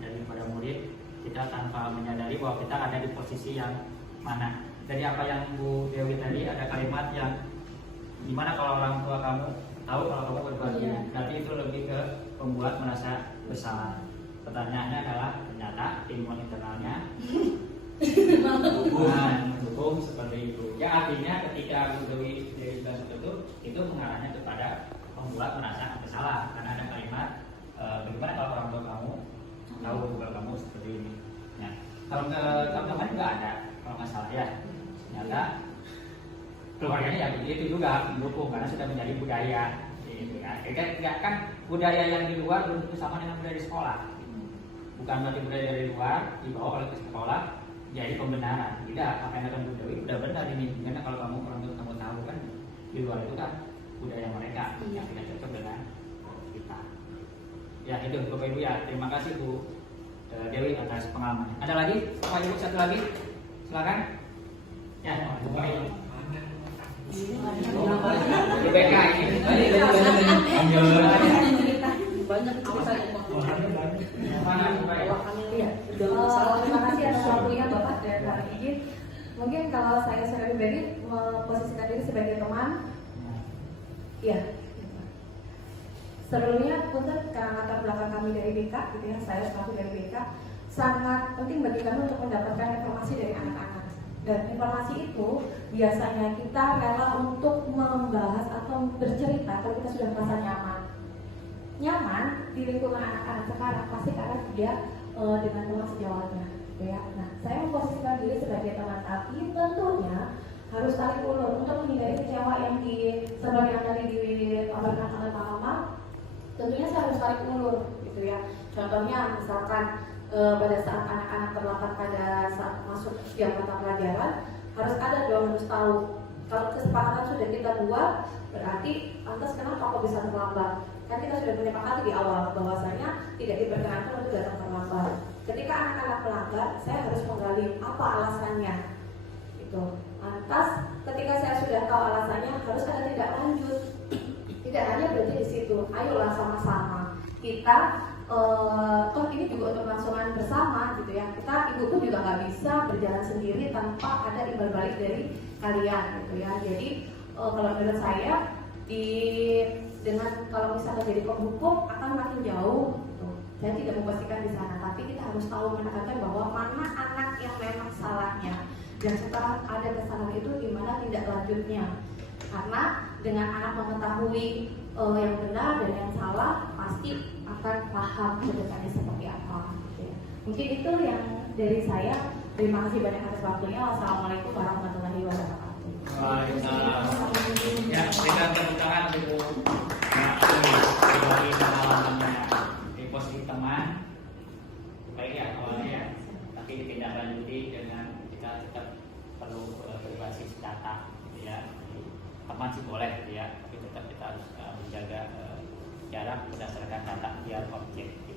dari pada murid, kita tanpa menyadari bahwa kita ada di posisi yang mana. Dari apa yang Bu Dewi tadi, ada kalimat yang gimana kalau orang tua kamu tahu kalau kamu berbagi, berarti itu lebih ke membuat merasa bersalah. Pertanyaannya adalah ternyata ilmu internalnya mendukung seperti itu. Ya, artinya ketika Bu Dewi bilang seperti itu mengarahnya kepada membuat merasa bersalah karena ada kalimat bagaimana kalau orang tua kamu tahu bahwa kamu seperti ini. Nah, kalau teman-teman juga ada kalau nggak salah ya, ternyata keluarganya ya begitu juga mendukung karena sudah menjadi budaya. Gitu ya. Kan budaya yang di luar belum tentu sama dengan budaya di sekolah. Bukan berarti budaya dari luar dibawa oleh ke sekolah jadi pembenaran. Tidak, apa yang akan Bu Dewi udah benar ini. Karena kalau orang tua kamu tahu kan di luar itu kan budaya mereka yang tidak cocok dengan kita. Ya itu Bapak Ibu ya. Terima kasih Bu Dewi atas pengalaman. Ada lagi? Bapak Ibu satu lagi? Silakan. Ya, Bapak Ibu. Di BK ini. Banyak terima kasih atas waktunya Bapak dan Pak Izin. Mungkin kalau saya secara pribadi memposisikan diri sebagai teman, ya. Sebelumnya untuk karena latar belakang kami dari BK, gitu ya, saya selaku dari BK, sangat penting bagi kami untuk mendapatkan informasi dari anak-anak. Dan informasi itu biasanya kita rela untuk membahas atau bercerita kalau kita sudah merasa nyaman di lingkungan anak-anak sekarang, pasti karena dia dengan teman sejawatnya, ya. Nah, saya memposisikan diri sebagai teman, tapi tentunya harus tarik ulur untuk menghindari kecewa yang seperti yang tadi dipaparkan oleh Pak Amal. Tentunya saya harus tarik ulur, gitu ya. Contohnya misalkan pada saat anak-anak terlambat pada saat masuk setiap mata pelajaran, harus tahu kalau kesepakatan sudah kita buat, berarti lantas kenapa kok bisa terlambat? Kan kita sudah menyepakati di awal bahwasanya tidak diperkenankan untuk datang terlambat. Ketika anak-anak terlambat, saya harus menggali apa alasannya. Itu. Lantas ketika saya sudah tahu alasannya, harus ada tindak lanjut. Tidak hanya berarti di situ. Ayolah sama-sama kita. Ini juga untuk kelangsungan bersama, gitu ya. Kita ibu pun juga nggak bisa berjalan sendiri tanpa ada imbal balik dari kalian, gitu ya. Jadi kalau menurut saya dengan kalau misalnya jadi penghukum akan makin jauh. Saya tidak memastikan di sana, tapi kita harus tahu menekankan bahwa mana anak yang memang salahnya dan setelah ada kesalahan itu di mana tindak lanjutnya. Karena dengan anak mengetahui yang benar dan yang salah, pasti akan paham kedepannya seperti apa. Ya. Mungkin itu yang dari saya. Terima kasih banyak atas waktunya. Wassalamualaikum warahmatullahi wabarakatuh. Waalaikumsalam. Ya, berikan tepuk tangan untuk berbagi pengalamannya di posisi teman. Baik ya awalnya ya, tapi ditindaklanjuti dengan kita tetap perlu berbasis data, gitu ya. Teman sih boleh, gitu ya, tapi tetap kita harus menjaga jarak berdasarkan data biar objektif.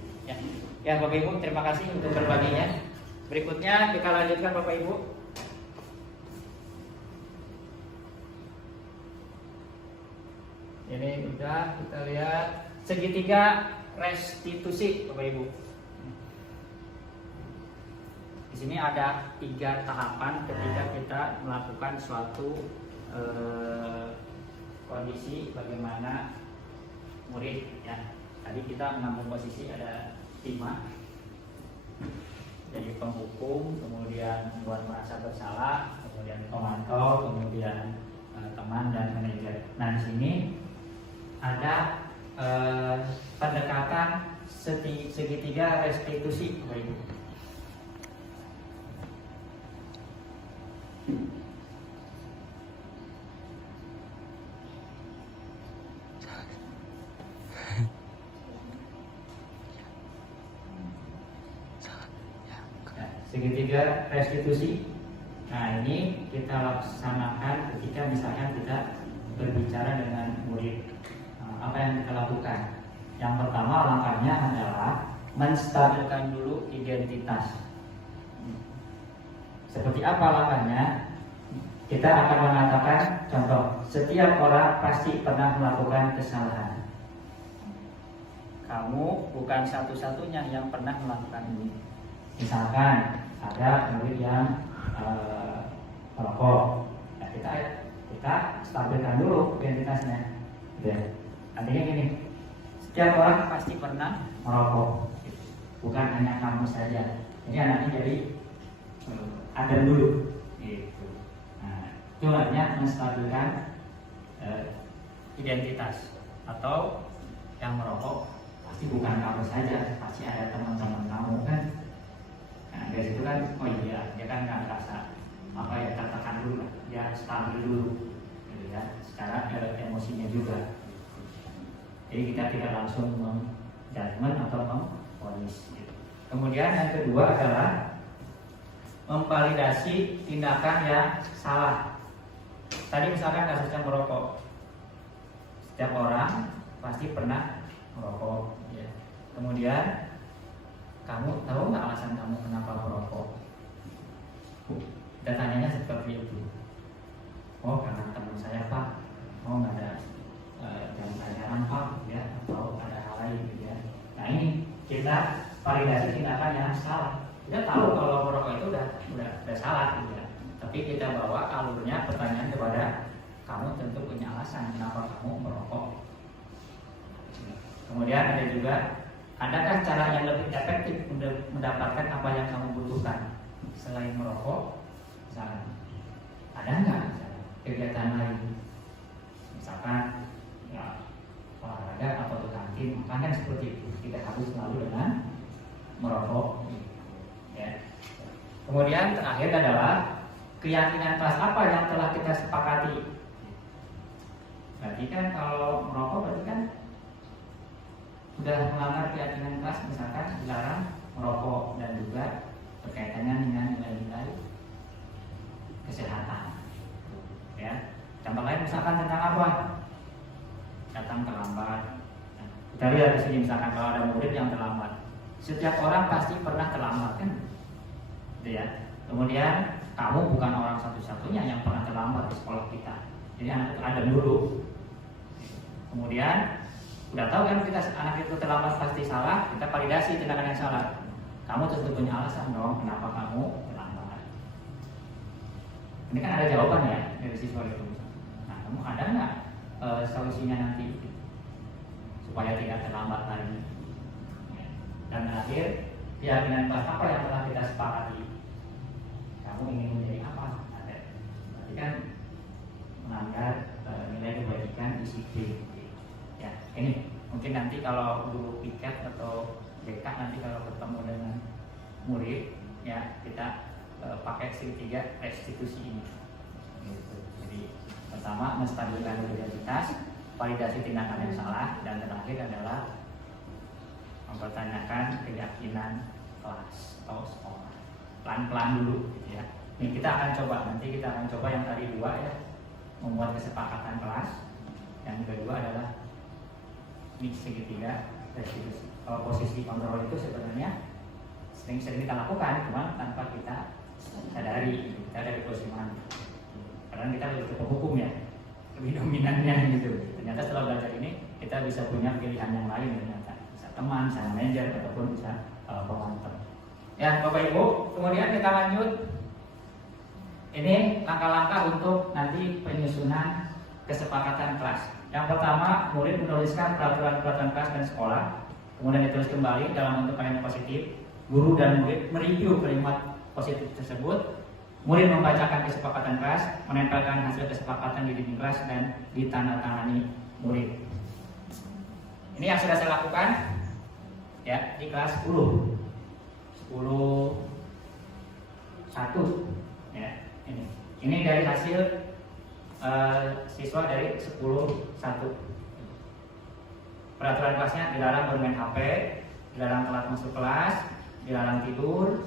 Ya, Bapak Ibu, terima kasih untuk berbaginya. Berikutnya kita lanjutkan Bapak Ibu. Ini udah kita lihat segitiga restitusi Bapak Ibu. Di sini ada 3 tahapan ketika kita melakukan suatu kondisi bagaimana murid ya. Tadi kita mengambil posisi ada 5. Jadi penghukum, kemudian membuat merasa bersalah, kemudian pemantau, kemudian teman dan manajer. Nah, di sini ada pendekatan segitiga restitusi, Bapak Ibu. ketiga restitusi. Nah, ini kita laksanakan ketika misalkan kita berbicara dengan murid. Apa yang kita lakukan? Yang pertama langkahnya adalah menstabilkan dulu identitas. Seperti apa langkahnya? Kita akan mengatakan contoh, setiap orang pasti pernah melakukan kesalahan. Kamu bukan satu-satunya yang pernah melakukan ini. Misalkan ada murid yang merokok, nah, kita stabilkan dulu identitasnya. Ya. Artinya gini, setiap orang pasti pernah merokok, bukan hanya kamu saja. Jadi anaknya jadi ada dulu. Gitu. Nah, itu artinya menstabilkan identitas. Atau yang merokok pasti bukan kamu saja, pasti ada teman-teman kamu kan. Nah, dari situ kan, oh iya, dia kan nggak merasa apa ya, tertekan dulu, dia stabil dulu, gitu ya, secara emosinya juga. Jadi kita tidak langsung menjudgment atau memvonis. Gitu. Kemudian yang kedua adalah memvalidasi tindakan yang salah. Tadi misalkan kasusnya merokok, setiap orang pasti pernah merokok. Ya. Kemudian kamu tahu nggak alasan kamu kenapa merokok? Kita tanyanya seperti itu. Oh, karena teman saya Pak, oh nggak ada jam pelajaran Pak, ya, atau ada hal lain, gitu ya. Nah ini kita validasi tindakan yang salah. Kita tahu kalau merokok itu udah salah, gitu ya. Tapi kita bawa alurnya pertanyaan kepada kamu tentu punya alasan kenapa kamu merokok. Kemudian ada juga, adakah cara yang lebih efektif mendapatkan apa yang kamu butuhkan selain merokok? Misalkan, ada nggak kegiatan lain? Misalkan, ya, olahraga atau ke kantin, makan kan seperti itu. Tidak harus selalu dengan merokok. Ya. Kemudian terakhir adalah keyakinan kelas apa yang telah kita sepakati. Berarti kan kalau merokok berarti kan sudah melanggar keyakinan kelas, misalkan dilarang merokok dan juga berkaitannya dengan nilai-nilai kesehatan. Ya, contoh lain misalkan tentang apa? Datang terlambat. Nah, kita lihat di sini misalkan kalau ada murid yang terlambat, setiap orang pasti pernah terlambat kan? Gitu ya. Kemudian kamu bukan orang satu-satunya yang pernah terlambat di sekolah kita. Jadi anak itu ada dulu. Kemudian udah tahu kan kita anak itu terlambat pasti salah, kita validasi tindakan yang salah. Kamu tentu punya alasan dong kenapa kamu terlambat. Ini kan ada jawaban ya dari siswa itu. Nah, kamu ada nggak solusinya nanti supaya tidak terlambat lagi? Dan terakhir, keyakinan kelas apa yang telah kita sepakati? Kamu ingin menjadi apa? Berarti kan melanggar nilai kebajikan disiplin. Ya, ini mungkin nanti kalau guru piket atau BK nanti kalau ketemu dengan murid, ya kita pakai segitiga restitusi ini. Gitu. Jadi pertama menstabilkan identitas, validasi tindakan yang salah, dan terakhir adalah mempertanyakan keyakinan kelas atau sekolah. Pelan-pelan dulu, gitu ya. Ini kita akan coba yang tadi dua ya, membuat kesepakatan kelas. Yang kedua adalah ini segitiga restitusi. Kalau posisi kontrol itu sebenarnya sering-sering kita lakukan, cuma tanpa kita sadari kita ada di posisi mana. Karena kita lebih ke hukum ya, lebih dominannya gitu. Ternyata setelah belajar ini kita bisa punya pilihan yang lain ternyata. Bisa teman, bisa manajer, ataupun bisa pemantau. Ya Bapak Ibu, kemudian kita lanjut. Ini langkah-langkah untuk nanti penyusunan kesepakatan kelas. Yang pertama, murid menuliskan peraturan-peraturan kelas dan sekolah, kemudian ditulis kembali dalam bentuk kalimat positif. Guru dan murid mereview kalimat positif tersebut. Murid membacakan kesepakatan kelas, menempelkan hasil kesepakatan di dinding kelas dan ditandatangani murid. Ini yang sudah saya lakukan ya di kelas 10 1 ya ini dari hasil siswa dari 10.1. Peraturan kelasnya dilarang bermain HP, dilarang telat masuk kelas, dilarang tidur,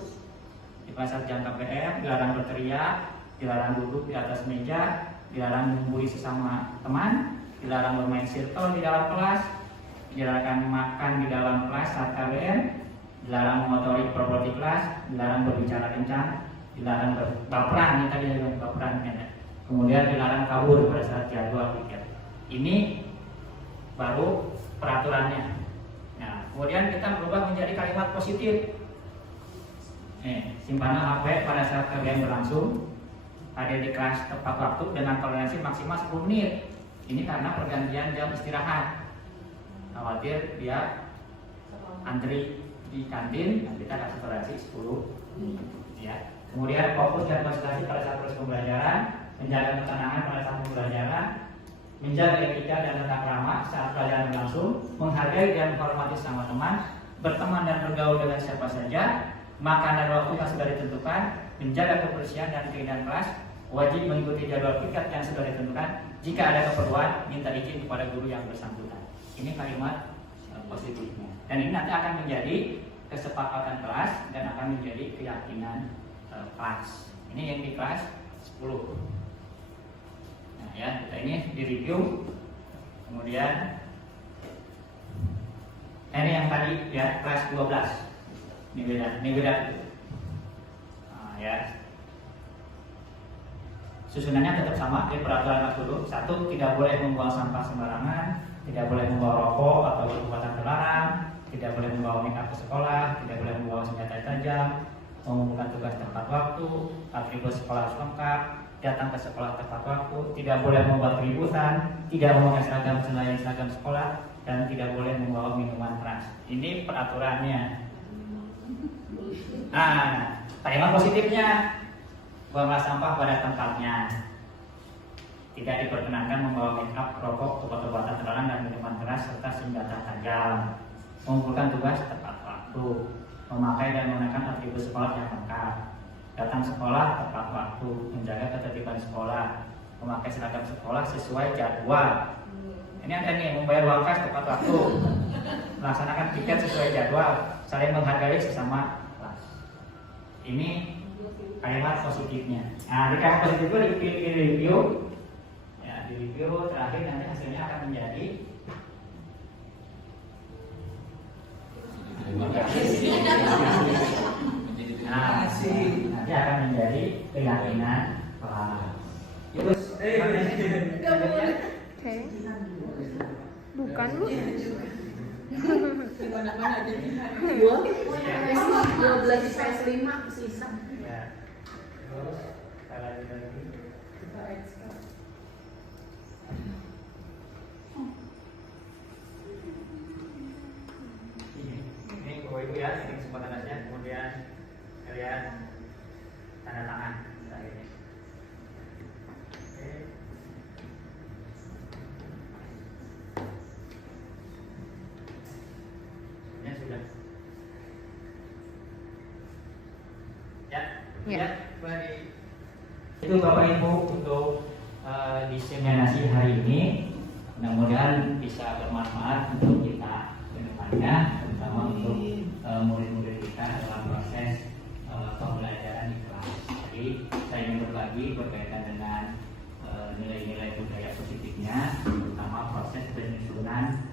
Di kelas sarjana KPM dilarang berteriak, dilarang duduk di atas meja, dilarang menggurui sesama teman, dilarang bermain circle di dalam kelas, dilarang makan di dalam kelas saat KBM, dilarang mengotori properti kelas, dilarang berbicara kencang, dilarang berbaperan, ini tadi ada baperan ya. Kemudian dilarang kabur pada saat jadwal piket. Ini baru peraturannya. Nah, kemudian kita berubah menjadi kalimat positif. Simpanan HP pada saat KBM berlangsung, ada di kelas tepat waktu dengan toleransi maksimal 10 menit. Ini karena pergantian jam istirahat. Khawatir dia antri di kantin, nah kita kasih toleransi 10 menit. Ya. Kemudian fokus dan konsentrasi pada saat proses pembelajaran, menjaga ketenangan pada saat pembelajaran, menjaga etika dan tata krama saat pelajaran berlangsung, menghargai dan menghormati sama teman, berteman dan bergaul dengan siapa saja, makan dan waktu yang sudah ditentukan, menjaga kebersihan dan keindahan kelas, wajib mengikuti jadwal piket yang sudah ditentukan. Jika ada keperluan, minta izin kepada guru yang bersangkutan. Ini kalimat positifnya. Dan ini nanti akan menjadi kesepakatan kelas dan akan menjadi keyakinan kelas. Ini yang di kelas 10. Nah ya, kita ini di review. Kemudian ini yang tadi ya, kelas 12. Ini beda. Nah, ya. Susunannya tetap sama di peraturan kelas dulu. 1, tidak boleh membuang sampah sembarangan, tidak boleh membawa rokok atau obat terlarang, tidak boleh membawa make up ke sekolah, tidak boleh membawa senjata tajam, mengumpulkan tugas tepat waktu, atribut sekolah harus lengkap, datang ke sekolah tepat waktu, tidak boleh membuat keributan, tidak memakai seragam selain seragam sekolah, dan tidak boleh membawa minuman keras. Ini peraturannya. Nah, kalimat positifnya, buanglah sampah pada tempatnya. Tidak diperkenankan membawa make up, rokok, obat-obatan terlarang dan minuman keras serta senjata tajam. Mengumpulkan tugas tepat waktu, memakai dan menggunakan atribut sekolah yang lengkap, datang sekolah tepat waktu, menjaga ketertiban sekolah, memakai seragam sekolah sesuai jadwal. Ini ada nih, membayar uang kas tepat waktu, melaksanakan piket sesuai jadwal, saling menghargai sesama kelas. Ini kalimat positifnya. Nah, di kalimat positif itu di review, ya, di review terakhir nanti hasilnya akan menjadi nanti akan menjadi keyakinan kelas. Bukan lu. Mana ada di 12 PS5 sisa. Ya. Terus lagi. Ini Bapak Ibu ya, ini kesempatannya. Kemudian kalian tanda tangan akhirnya. Oke. Ini sudah. Ya. Itu Bapak Ibu untuk diseminasi hari ini. Mudah-mudahan bisa bermanfaat untuk kita ke depannya, terutama untuk murid-murid kita dalam proses pembelajaran di kelas. Jadi saya ingin berbagi berkaitan dengan nilai-nilai budaya positifnya, terutama proses penyusunan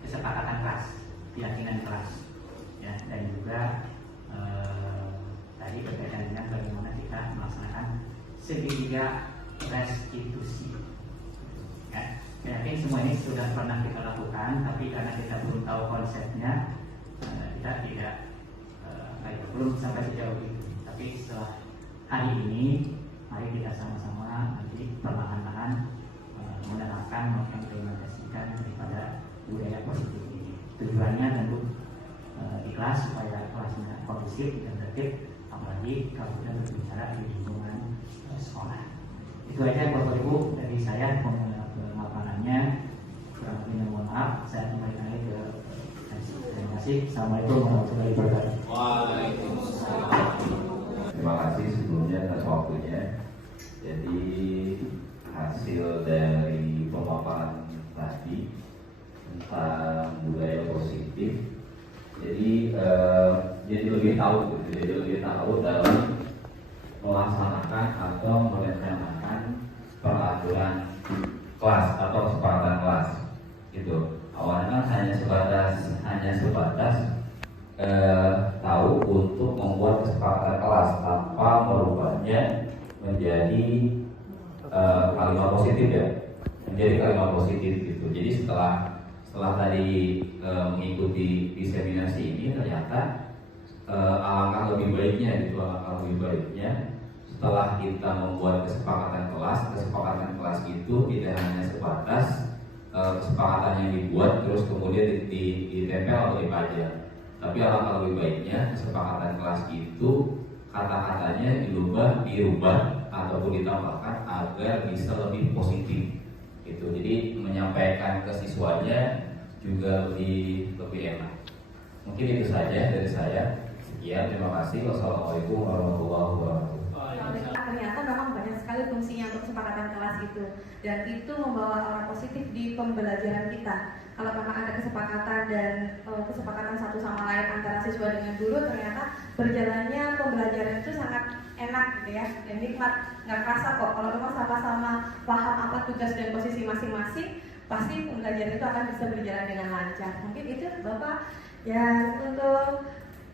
kesepakatan kelas, keyakinan kelas, ya, dan juga tadi berkaitan dengan bagaimana kita melaksanakan segitiga restitusi. Ya, yakin semua ini sudah pernah kita lakukan, tapi karena kita belum tahu konsepnya, kita tidak belum sampai sejauh itu. Tapi setelah hari ini, mari kita sama-sama nanti perlahan-lahan menerapkan, mengimplementasikan daripada budaya positif ini. Tujuannya tentu ikhlas supaya kelasnya kondusif dan tertib, apalagi kalau kita berbicara di lingkungan sekolah. Itu aja Bapak Ibu dari saya pemaparannya. Kurang lebihnya mohon maaf. Saya kembalikan lagi ke terima kasih. Assalamualaikum warahmatullahi wabarakatuh. Waalaikumsalam. Terima kasih sebelumnya atas waktunya. Jadi hasil dari pemaparan tadi tentang budaya positif. Jadi jadi lebih tahu, dalam melaksanakan atau merencanakan peraturan kelas atau kesepakatan kelas gitu. Awalnya kan hanya sebatas tahu untuk membuat kesepakatan kelas tanpa merubahnya menjadi kalimat positif ya, menjadi kalimat positif gitu. Jadi setelah tadi mengikuti diseminasi ini ternyata alangkah lebih baiknya setelah kita membuat kesepakatan kelas itu tidak hanya sebatas kesepakatan yang dibuat terus kemudian ditempel atau dipajang, tapi alangkah lebih baiknya kesepakatan kelas itu kata-katanya dirubah ataupun ditambahkan agar bisa lebih positif gitu. Jadi menyampaikan ke siswanya juga lebih enak. Mungkin itu saja dari saya. Sekian, terima kasih. Wassalamualaikum warahmatullahi wabarakatuh. Ternyata memang banyak sekali fungsinya untuk kesepakatan kelas itu, dan itu membawa aura positif di pembelajaran kita. Kalau memang ada kesepakatan dan kesepakatan satu sama lain antara siswa dengan guru, ternyata berjalannya pembelajaran itu sangat enak gitu ya, dan nikmat, nggak kerasa kok. Kalau memang sama-sama paham apa tugas dan posisi masing-masing, pasti pembelajaran itu akan bisa berjalan dengan lancar. Mungkin itu Bapak. Ya, untuk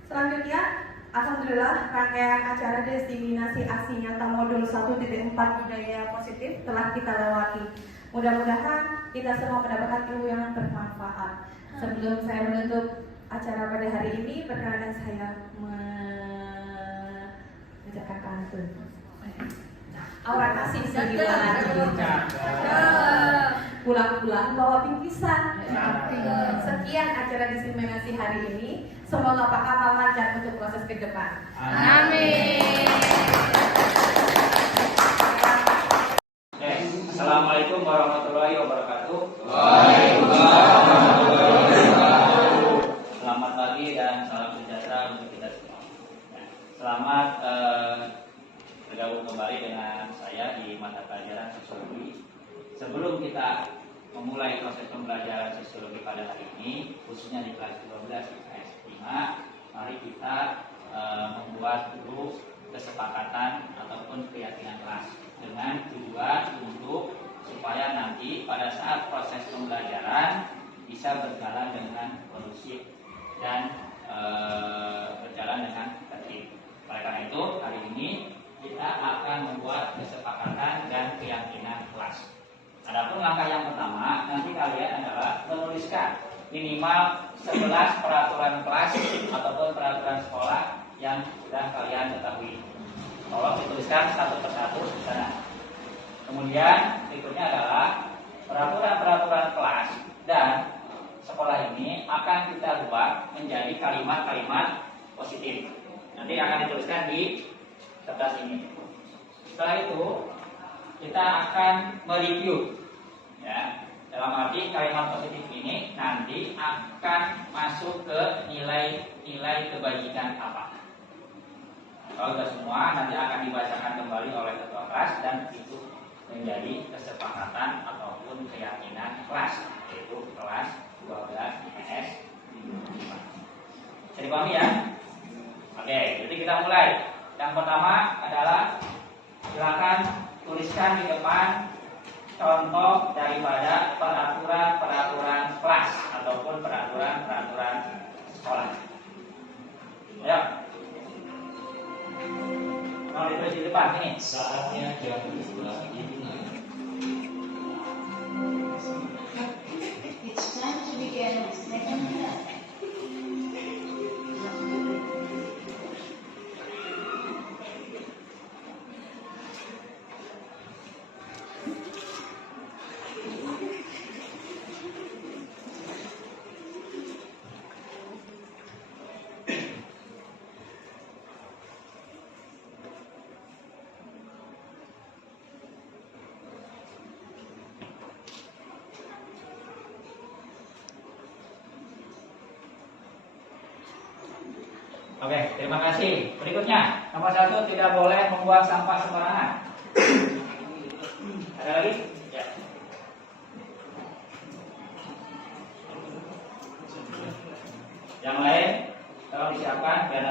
selanjutnya, alhamdulillah rangkaian acara diseminasi aksi nyata modul 1.4 budaya positif telah kita lewati. Mudah-mudahan kita semua mendapatkan ilmu yang bermanfaat. Sebelum saya menutup acara pada hari ini, perkenankan saya mengucapkan pantun. Aura kasih segala pulang-pulang bawa bingkisan. Sekian acara diseminasi hari ini. Semoga Pak Kamal lancar untuk proses ke depan. Amin. Assalamualaikum warahmatullahi wabarakatuh. Waalaikumsalam warahmatullahi wabarakatuh. Selamat pagi dan salam sejahtera untuk kita semua. Selamat bergabung kembali dengan saya di mata pelajaran sosiologi. Sebelum kita memulai proses pembelajaran sosiologi pada hari ini, khususnya di kelas 12 IPS 5, mari kita membuat dulu kesepakatan ataupun keyakinan kelas dengan tujuan untuk supaya nanti pada saat proses pembelajaran bisa berjalan dengan kondusif dan berjalan dengan tertib. Oleh karena itu, hari ini kita akan membuat kesepakatan dan keyakinan kelas. Adapun langkah yang pertama, nanti kalian adalah menuliskan minimal 11 peraturan kelas ataupun peraturan sekolah yang sudah kalian ketahui. Tolong dituliskan satu persatu di sana. Kemudian berikutnya adalah peraturan-peraturan kelas dan sekolah ini akan kita buat menjadi kalimat-kalimat positif. Nanti akan dituliskan di kertas ini. Setelah itu kita akan mereview, ya. Dalam arti kalimat positif ini nanti akan masuk ke nilai-nilai kebajikan apa. Kalau sudah semua nanti akan dibacakan kembali oleh ketua kelas dan itu menjadi kesepakatan ataupun keyakinan kelas, yaitu kelas 12 IPS 5. Bisa dipahami ya? Oke, jadi kita mulai. Yang pertama adalah silakan tuliskan di depan contoh daripada peraturan-peraturan kelas ataupun peraturan-peraturan sekolah. Ya. Mau ditulis di depan ini. Saatnya jam 12 dimulai. It's time to begin second class. Oke, terima kasih. Berikutnya, nomor 1, tidak boleh membuang sampah sembarangan. Ada lagi? Ya. Yang lain, tolong disiapkan biar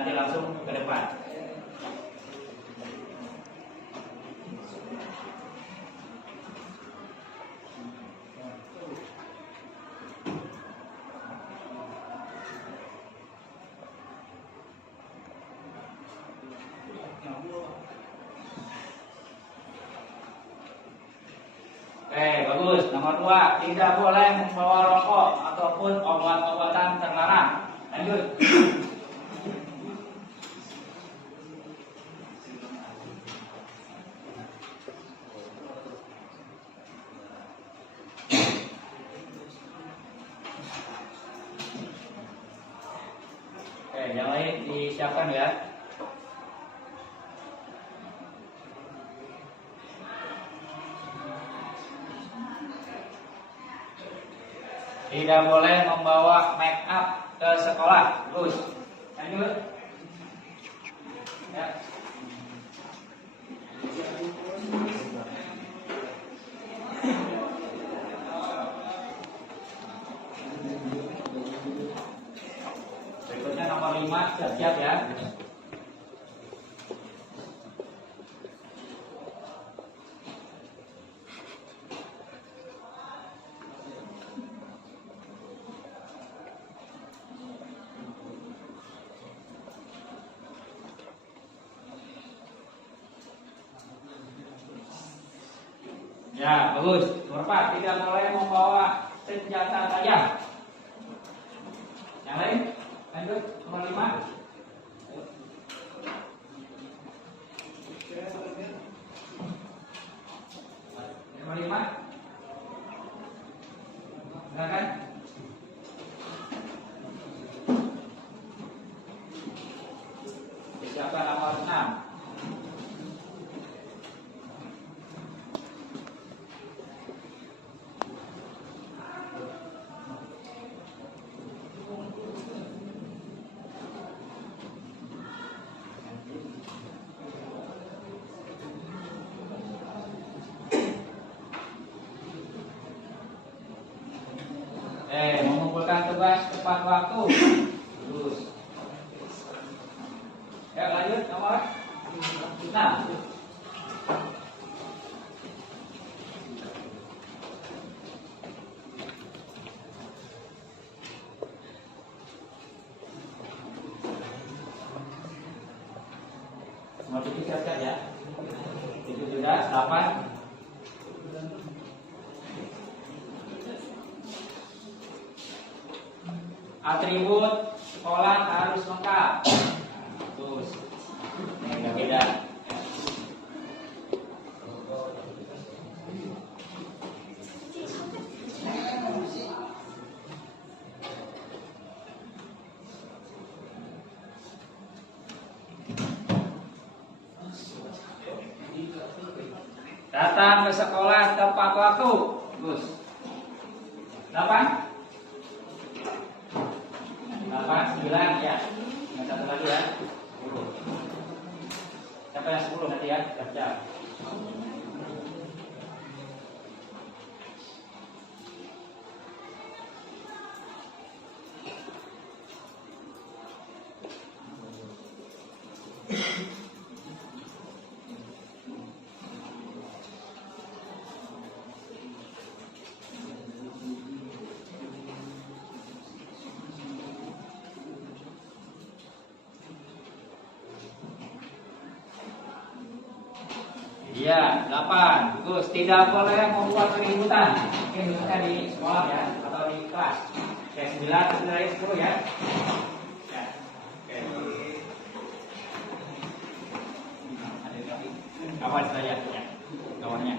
Bagus. Nomor 2, tidak boleh membawa rokok ataupun obat-obatan terlarang. Lanjut. Yang lain disiapkan ya. Tidak boleh membawa make up ke sekolah. Bagus. Lanjut. Ya. Berikutnya nomor 5, siap-siap ya. Ya, bagus. Nomor 4, tidak boleh membawa senjata tajam. Yang lain? Lanjut, nomor 5. Nomor 5. Silakan. Siapa nomor 6? Mengumpulkan tugas tepat waktu. Terus. Ya, lanjut nomor 6. Nomor 7 siap-siap ya. 7 sudah, 8. Atribut sekolah harus lengkap. Terus beda-beda. Datang ke sekolah tepat waktu. Terus 8. 8, 9 ya. Yang satu lagi ya. 10. Sampai yang 10 nanti ya. Siap-siap. Iya, 8. Bagus. Tidak boleh membuat keributan. Mungkin khususnya di sekolah ya, atau di kelas. Oke, 9, 10 ya. Ya. Oke. Kawan saya ya. Kawannya.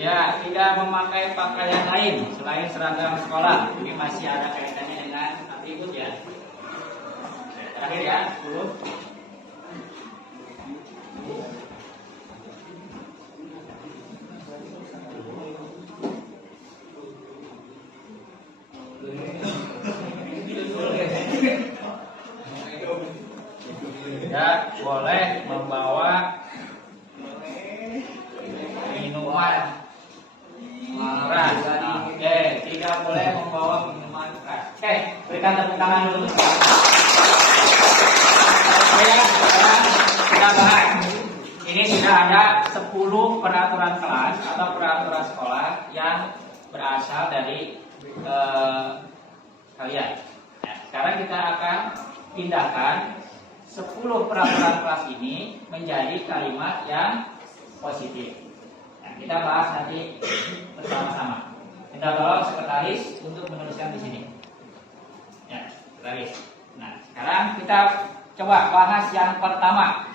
Ya, tidak memakai pakaian lain selain seragam sekolah. Ini masih ada kaitannya dengan atribut ya. Terakhir ya, 10. Ya, boleh membawa minuman keras. Tidak tidak boleh membawa minuman keras. Berikan tepuk tangan dulu. Sekarang kita bahas. Ini sudah ada 10 peraturan kelas atau peraturan sekolah yang berasal dari kalian. Nah, sekarang kita akan pindahkan 10 peraturan kelas ini menjadi kalimat yang positif. Nah, kita bahas nanti bersama-sama. Minta tolong sekretaris untuk menuliskan di sini. Ya, sekretaris. Nah, sekarang kita coba bahas yang pertama.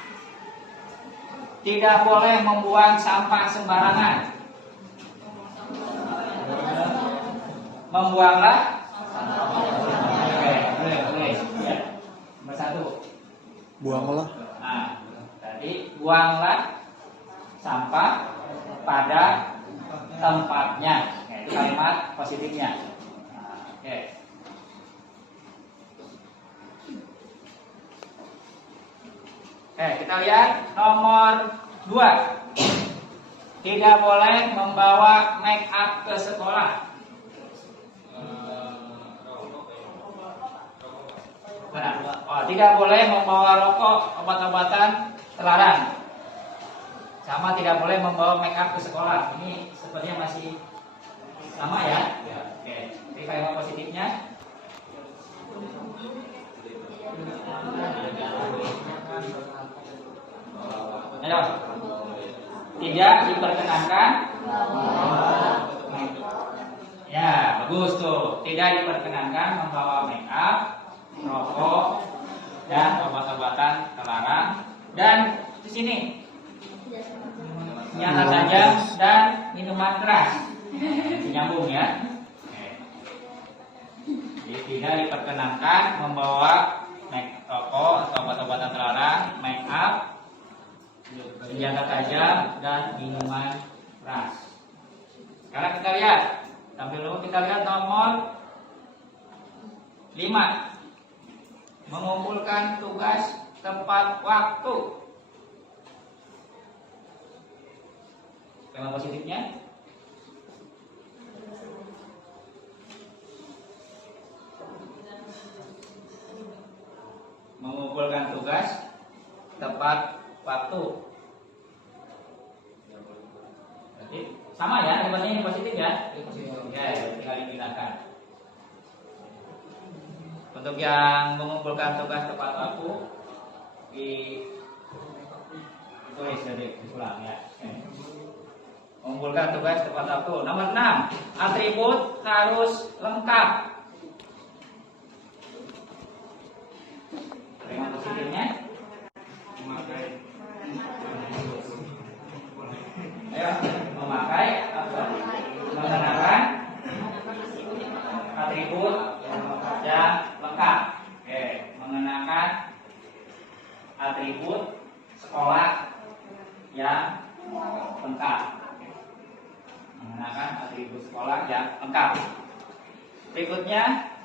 Tidak boleh membuang sampah sembarangan. Membuanglah. Oke, boleh. Ya. Nomor 1. Buanglah. Nah, tadi buanglah sampah pada tempatnya. Nah, itu kalimat positifnya. Nah, oke. Kita lihat nomor 2. Tidak boleh membawa make up ke sekolah. Tidak boleh membawa rokok, obat-obatan terlarang. Sama tidak boleh membawa make up ke sekolah. Ini sepertinya masih sama ya. Oke. Jadi kalimat positifnya. Ayo. Tidak diperkenankan. Ya, bagus tuh. Tidak diperkenankan membawa make up, rokok, dan obat-obatan terlarang. Dan di sini senjata tajam dan minuman keras. Nyambung ya. Jadi tidak diperkenankan membawa rokok atau obat-obatan terlarang, make up, senjata tajam dan minuman keras. Sekarang kita lihat. Tampil dulu kita lihat nomor 5. Mengumpulkan tugas tepat waktu. Kalimat positifnya. Mengumpulkan tugas tepat waktu. Berarti sama ya, kalimatnya ini positif ya. Ya, tinggal dipindahkan. Untuk yang mengumpulkan tugas tepat waktu ditulis jadi disulang ya. Mengumpulkan tugas tepat waktu. Nomor 6, atribut harus lengkap. Kalimat positifnya. Ayo, memakai atau mengenakan atribut yang lengkap. Oke, mengenakan atribut sekolah yang lengkap. Mengenakan atribut sekolah yang lengkap. Berikutnya,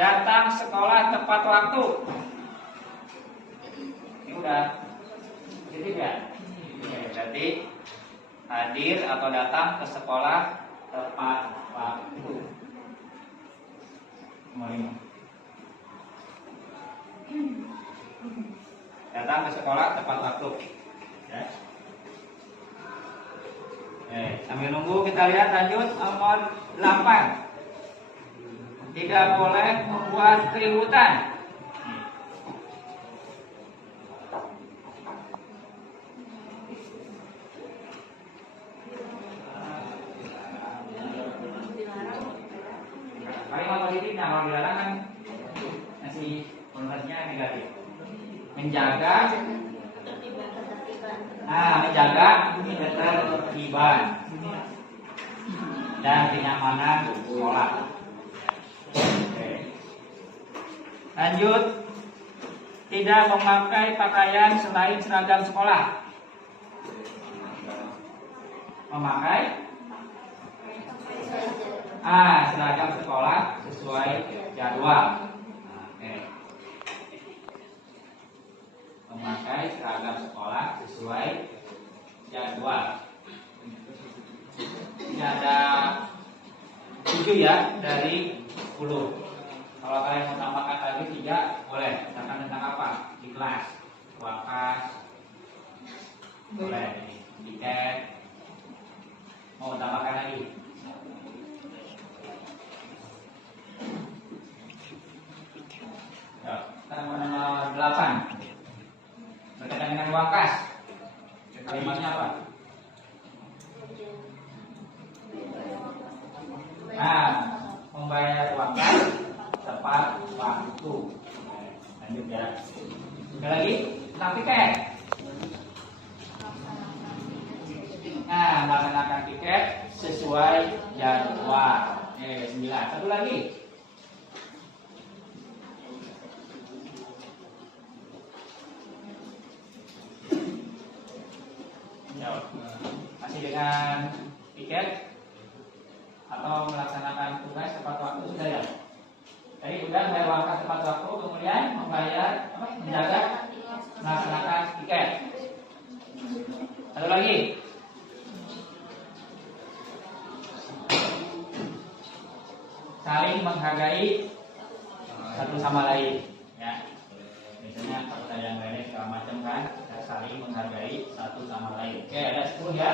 datang sekolah tepat waktu. Ini udah positif ya. Berarti hadir atau datang ke sekolah tepat waktu. Nomor 5. Datang ke sekolah tepat waktu. Ya. Sambil nunggu kita lihat lanjut nomor 8. Tidak boleh membuat keributan. Kalimat positifnya kalau dilarang kan masih konotasinya negatif. Menjaga ketertiban dan kenyamanan sekolah. Oke. Lanjut, tidak memakai pakaian selain seragam sekolah. Memakai seragam sekolah sesuai jadwal. Oke. Memakai seragam sekolah sesuai jadwal. Ini ada 7 ya dari 10. Kalau kalian mau tambahkan lagi 3 boleh. Misalkan tentang apa? Di kelas, uang kas, boleh. Tiket, mau tambahkan lagi. Ya, nomor 8 berkaitan dengan uang kas. Kalimatnya apa? Nah, membayar uang kas tepat waktu. Lanjut ya. Sekali lagi tentang tiket. Nah, melaksanakan tiket sesuai jadwal. 9. Satu lagi. Masih dengan tiket atau melaksanakan tugas tepat waktu sudah ya? Tadi udah bayar uang kas tepat waktu, kemudian membayar apa? Menjaga melaksanakan tiket. Satu lagi. Saling menghargai satu sama lain. Ya. Misalnya kalau ada yang beres segala macam kan, kita saling menghargai satu sama lain. Oke, ada 10 ya.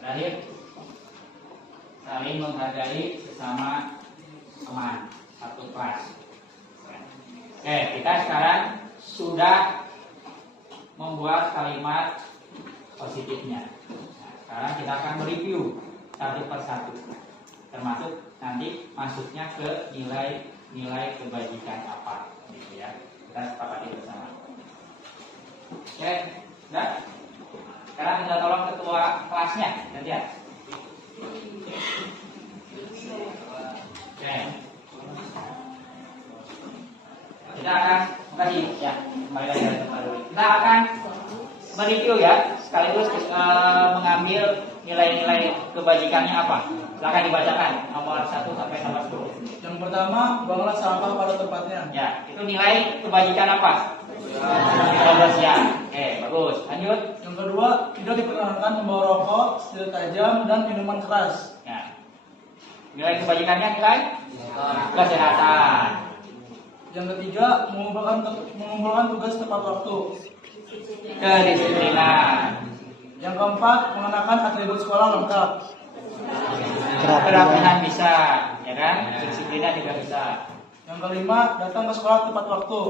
Terakhir, saling menghargai sesama teman satu kelas. Oke, kita sekarang sudah membuat kalimat positifnya. Nah, sekarang kita akan mereview satu persatu, termasuk nanti masuknya ke nilai kebajikan apa, gitu ya. Kita sepakati bersama. Oke, udah. Sekarang kita tolong ketua kelasnya, gantian. Oke. Kita akan kasih ya, kembali lagi ke tempat dulu. Kita akan mereview ya, sekaligus mengambil nilai-nilai kebajikannya apa. Silakan dibacakan nomor 1 sampai nomor 10. Yang pertama, buanglah sampah pada tempatnya. Ya, itu nilai kebajikan apa? 15 ya. Oke, bagus. Lanjut. Yang kedua, tidak diperkenankan membawa rokok, senjata tajam, dan minuman keras. Ya. Nilai kebajikannya nilai kesehatan. Yang ketiga, mengumpulkan tugas tepat waktu. Kedisiplinan. Yang keempat, mengenakan atribut sekolah lengkap. Kerapihan bisa, ya kan? Kedisiplinan juga bisa. Yang kelima, datang ke sekolah tepat waktu.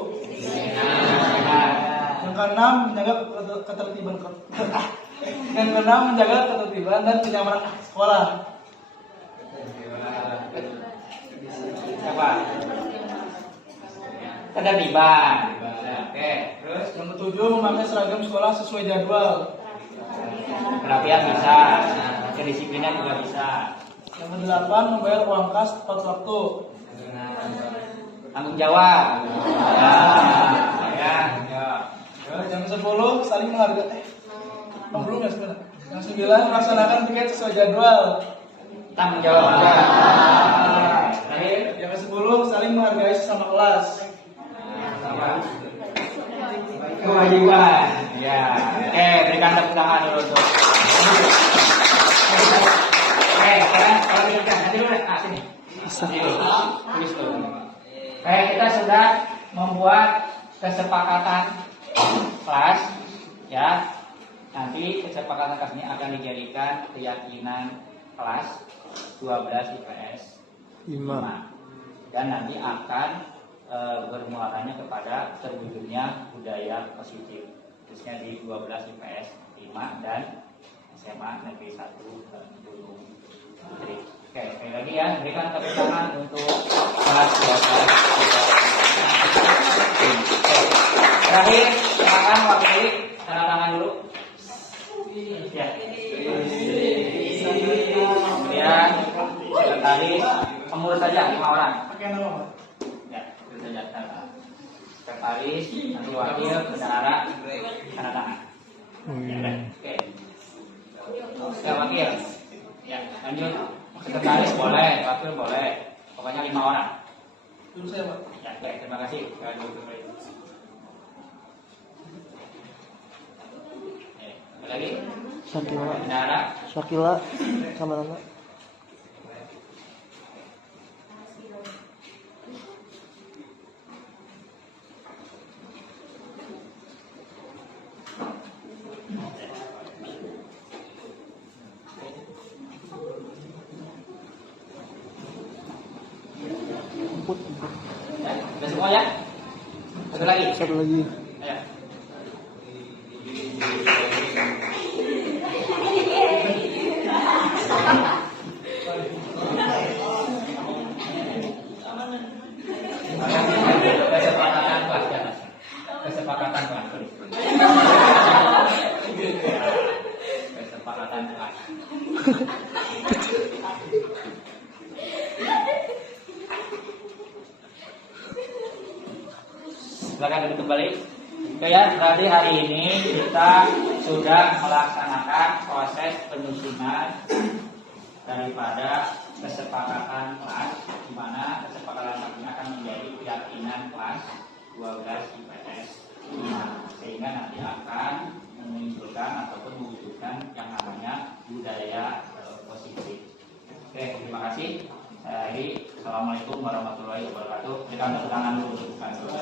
Nah, Yang keenam, menjaga ketertiban. Yang keenam, menjaga ketertiban dan kenyamanan sekolah. apa? Ketertiban. Oke, terus Yang ketujuh, memakai seragam sekolah sesuai jadwal. kerapian bisa, kedisiplinan juga bisa. Yang kedelapan, membayar uang kas tepat waktu. Tanggung jawab. Ya. Yang 10, saling menghargai. Belum ya sebenarnya. Yang 9, melaksanakan tiket sesuai jadwal. Tanggung jawab juga. Terakhir, Yang 10, saling menghargai sesama kelas. kewajiban. Ya. Berikan tepuk tangan dulu untuk. Sekarang kalau kita nanti dulu sini. Tulis dulu. Kita sudah membuat kesepakatan kelas, ya. Nanti kesepakatan kelas ini akan dijadikan keyakinan kelas 12 IPS 5. Dan nanti akan bermuatannya kepada terwujudnya budaya positif, khususnya di 12 IPS 5 dan SMA Negeri 1 Gunung Putri. Oke, sekali lagi ya, berikan tepuk tangan untuk kelas 12. Terakhir, silakan wakili tanda tangan dulu. Ya. Kemudian sekretaris pengurus saja 5 orang. Pakai nama apa? Ya, itu saja. Sekretaris, nanti wakil, bendahara, tanda tangan. Ya, udah. Oke. Sudah wakil. Ya, lanjut. Sekretaris boleh, wakil boleh. Pokoknya 5 orang. Dulu saya Pak. Ya, baik, terima kasih. Lagi? Sakila. Bendahara. Sakila sama nama. Ya, udah semua ya? Satu lagi. Ayo. Kesepakatan kelas di atas. Kesepakatan kelas. Kesepakatan kelas. Silakan duduk kembali. Oke ya, berarti hari ini kita sudah melaksanakan proses penyusunan daripada kesepakatan kelas, di mana kesepakatan kelas ini akan menjadi keyakinan kelas 12 IPS 5, sehingga nanti akan menunjukkan ataupun mewujudkan yang namanya budaya positif. Oke, terima kasih. Assalamualaikum warahmatullahi wabarakatuh. Kita tepuk tangan dulu untuk bukan.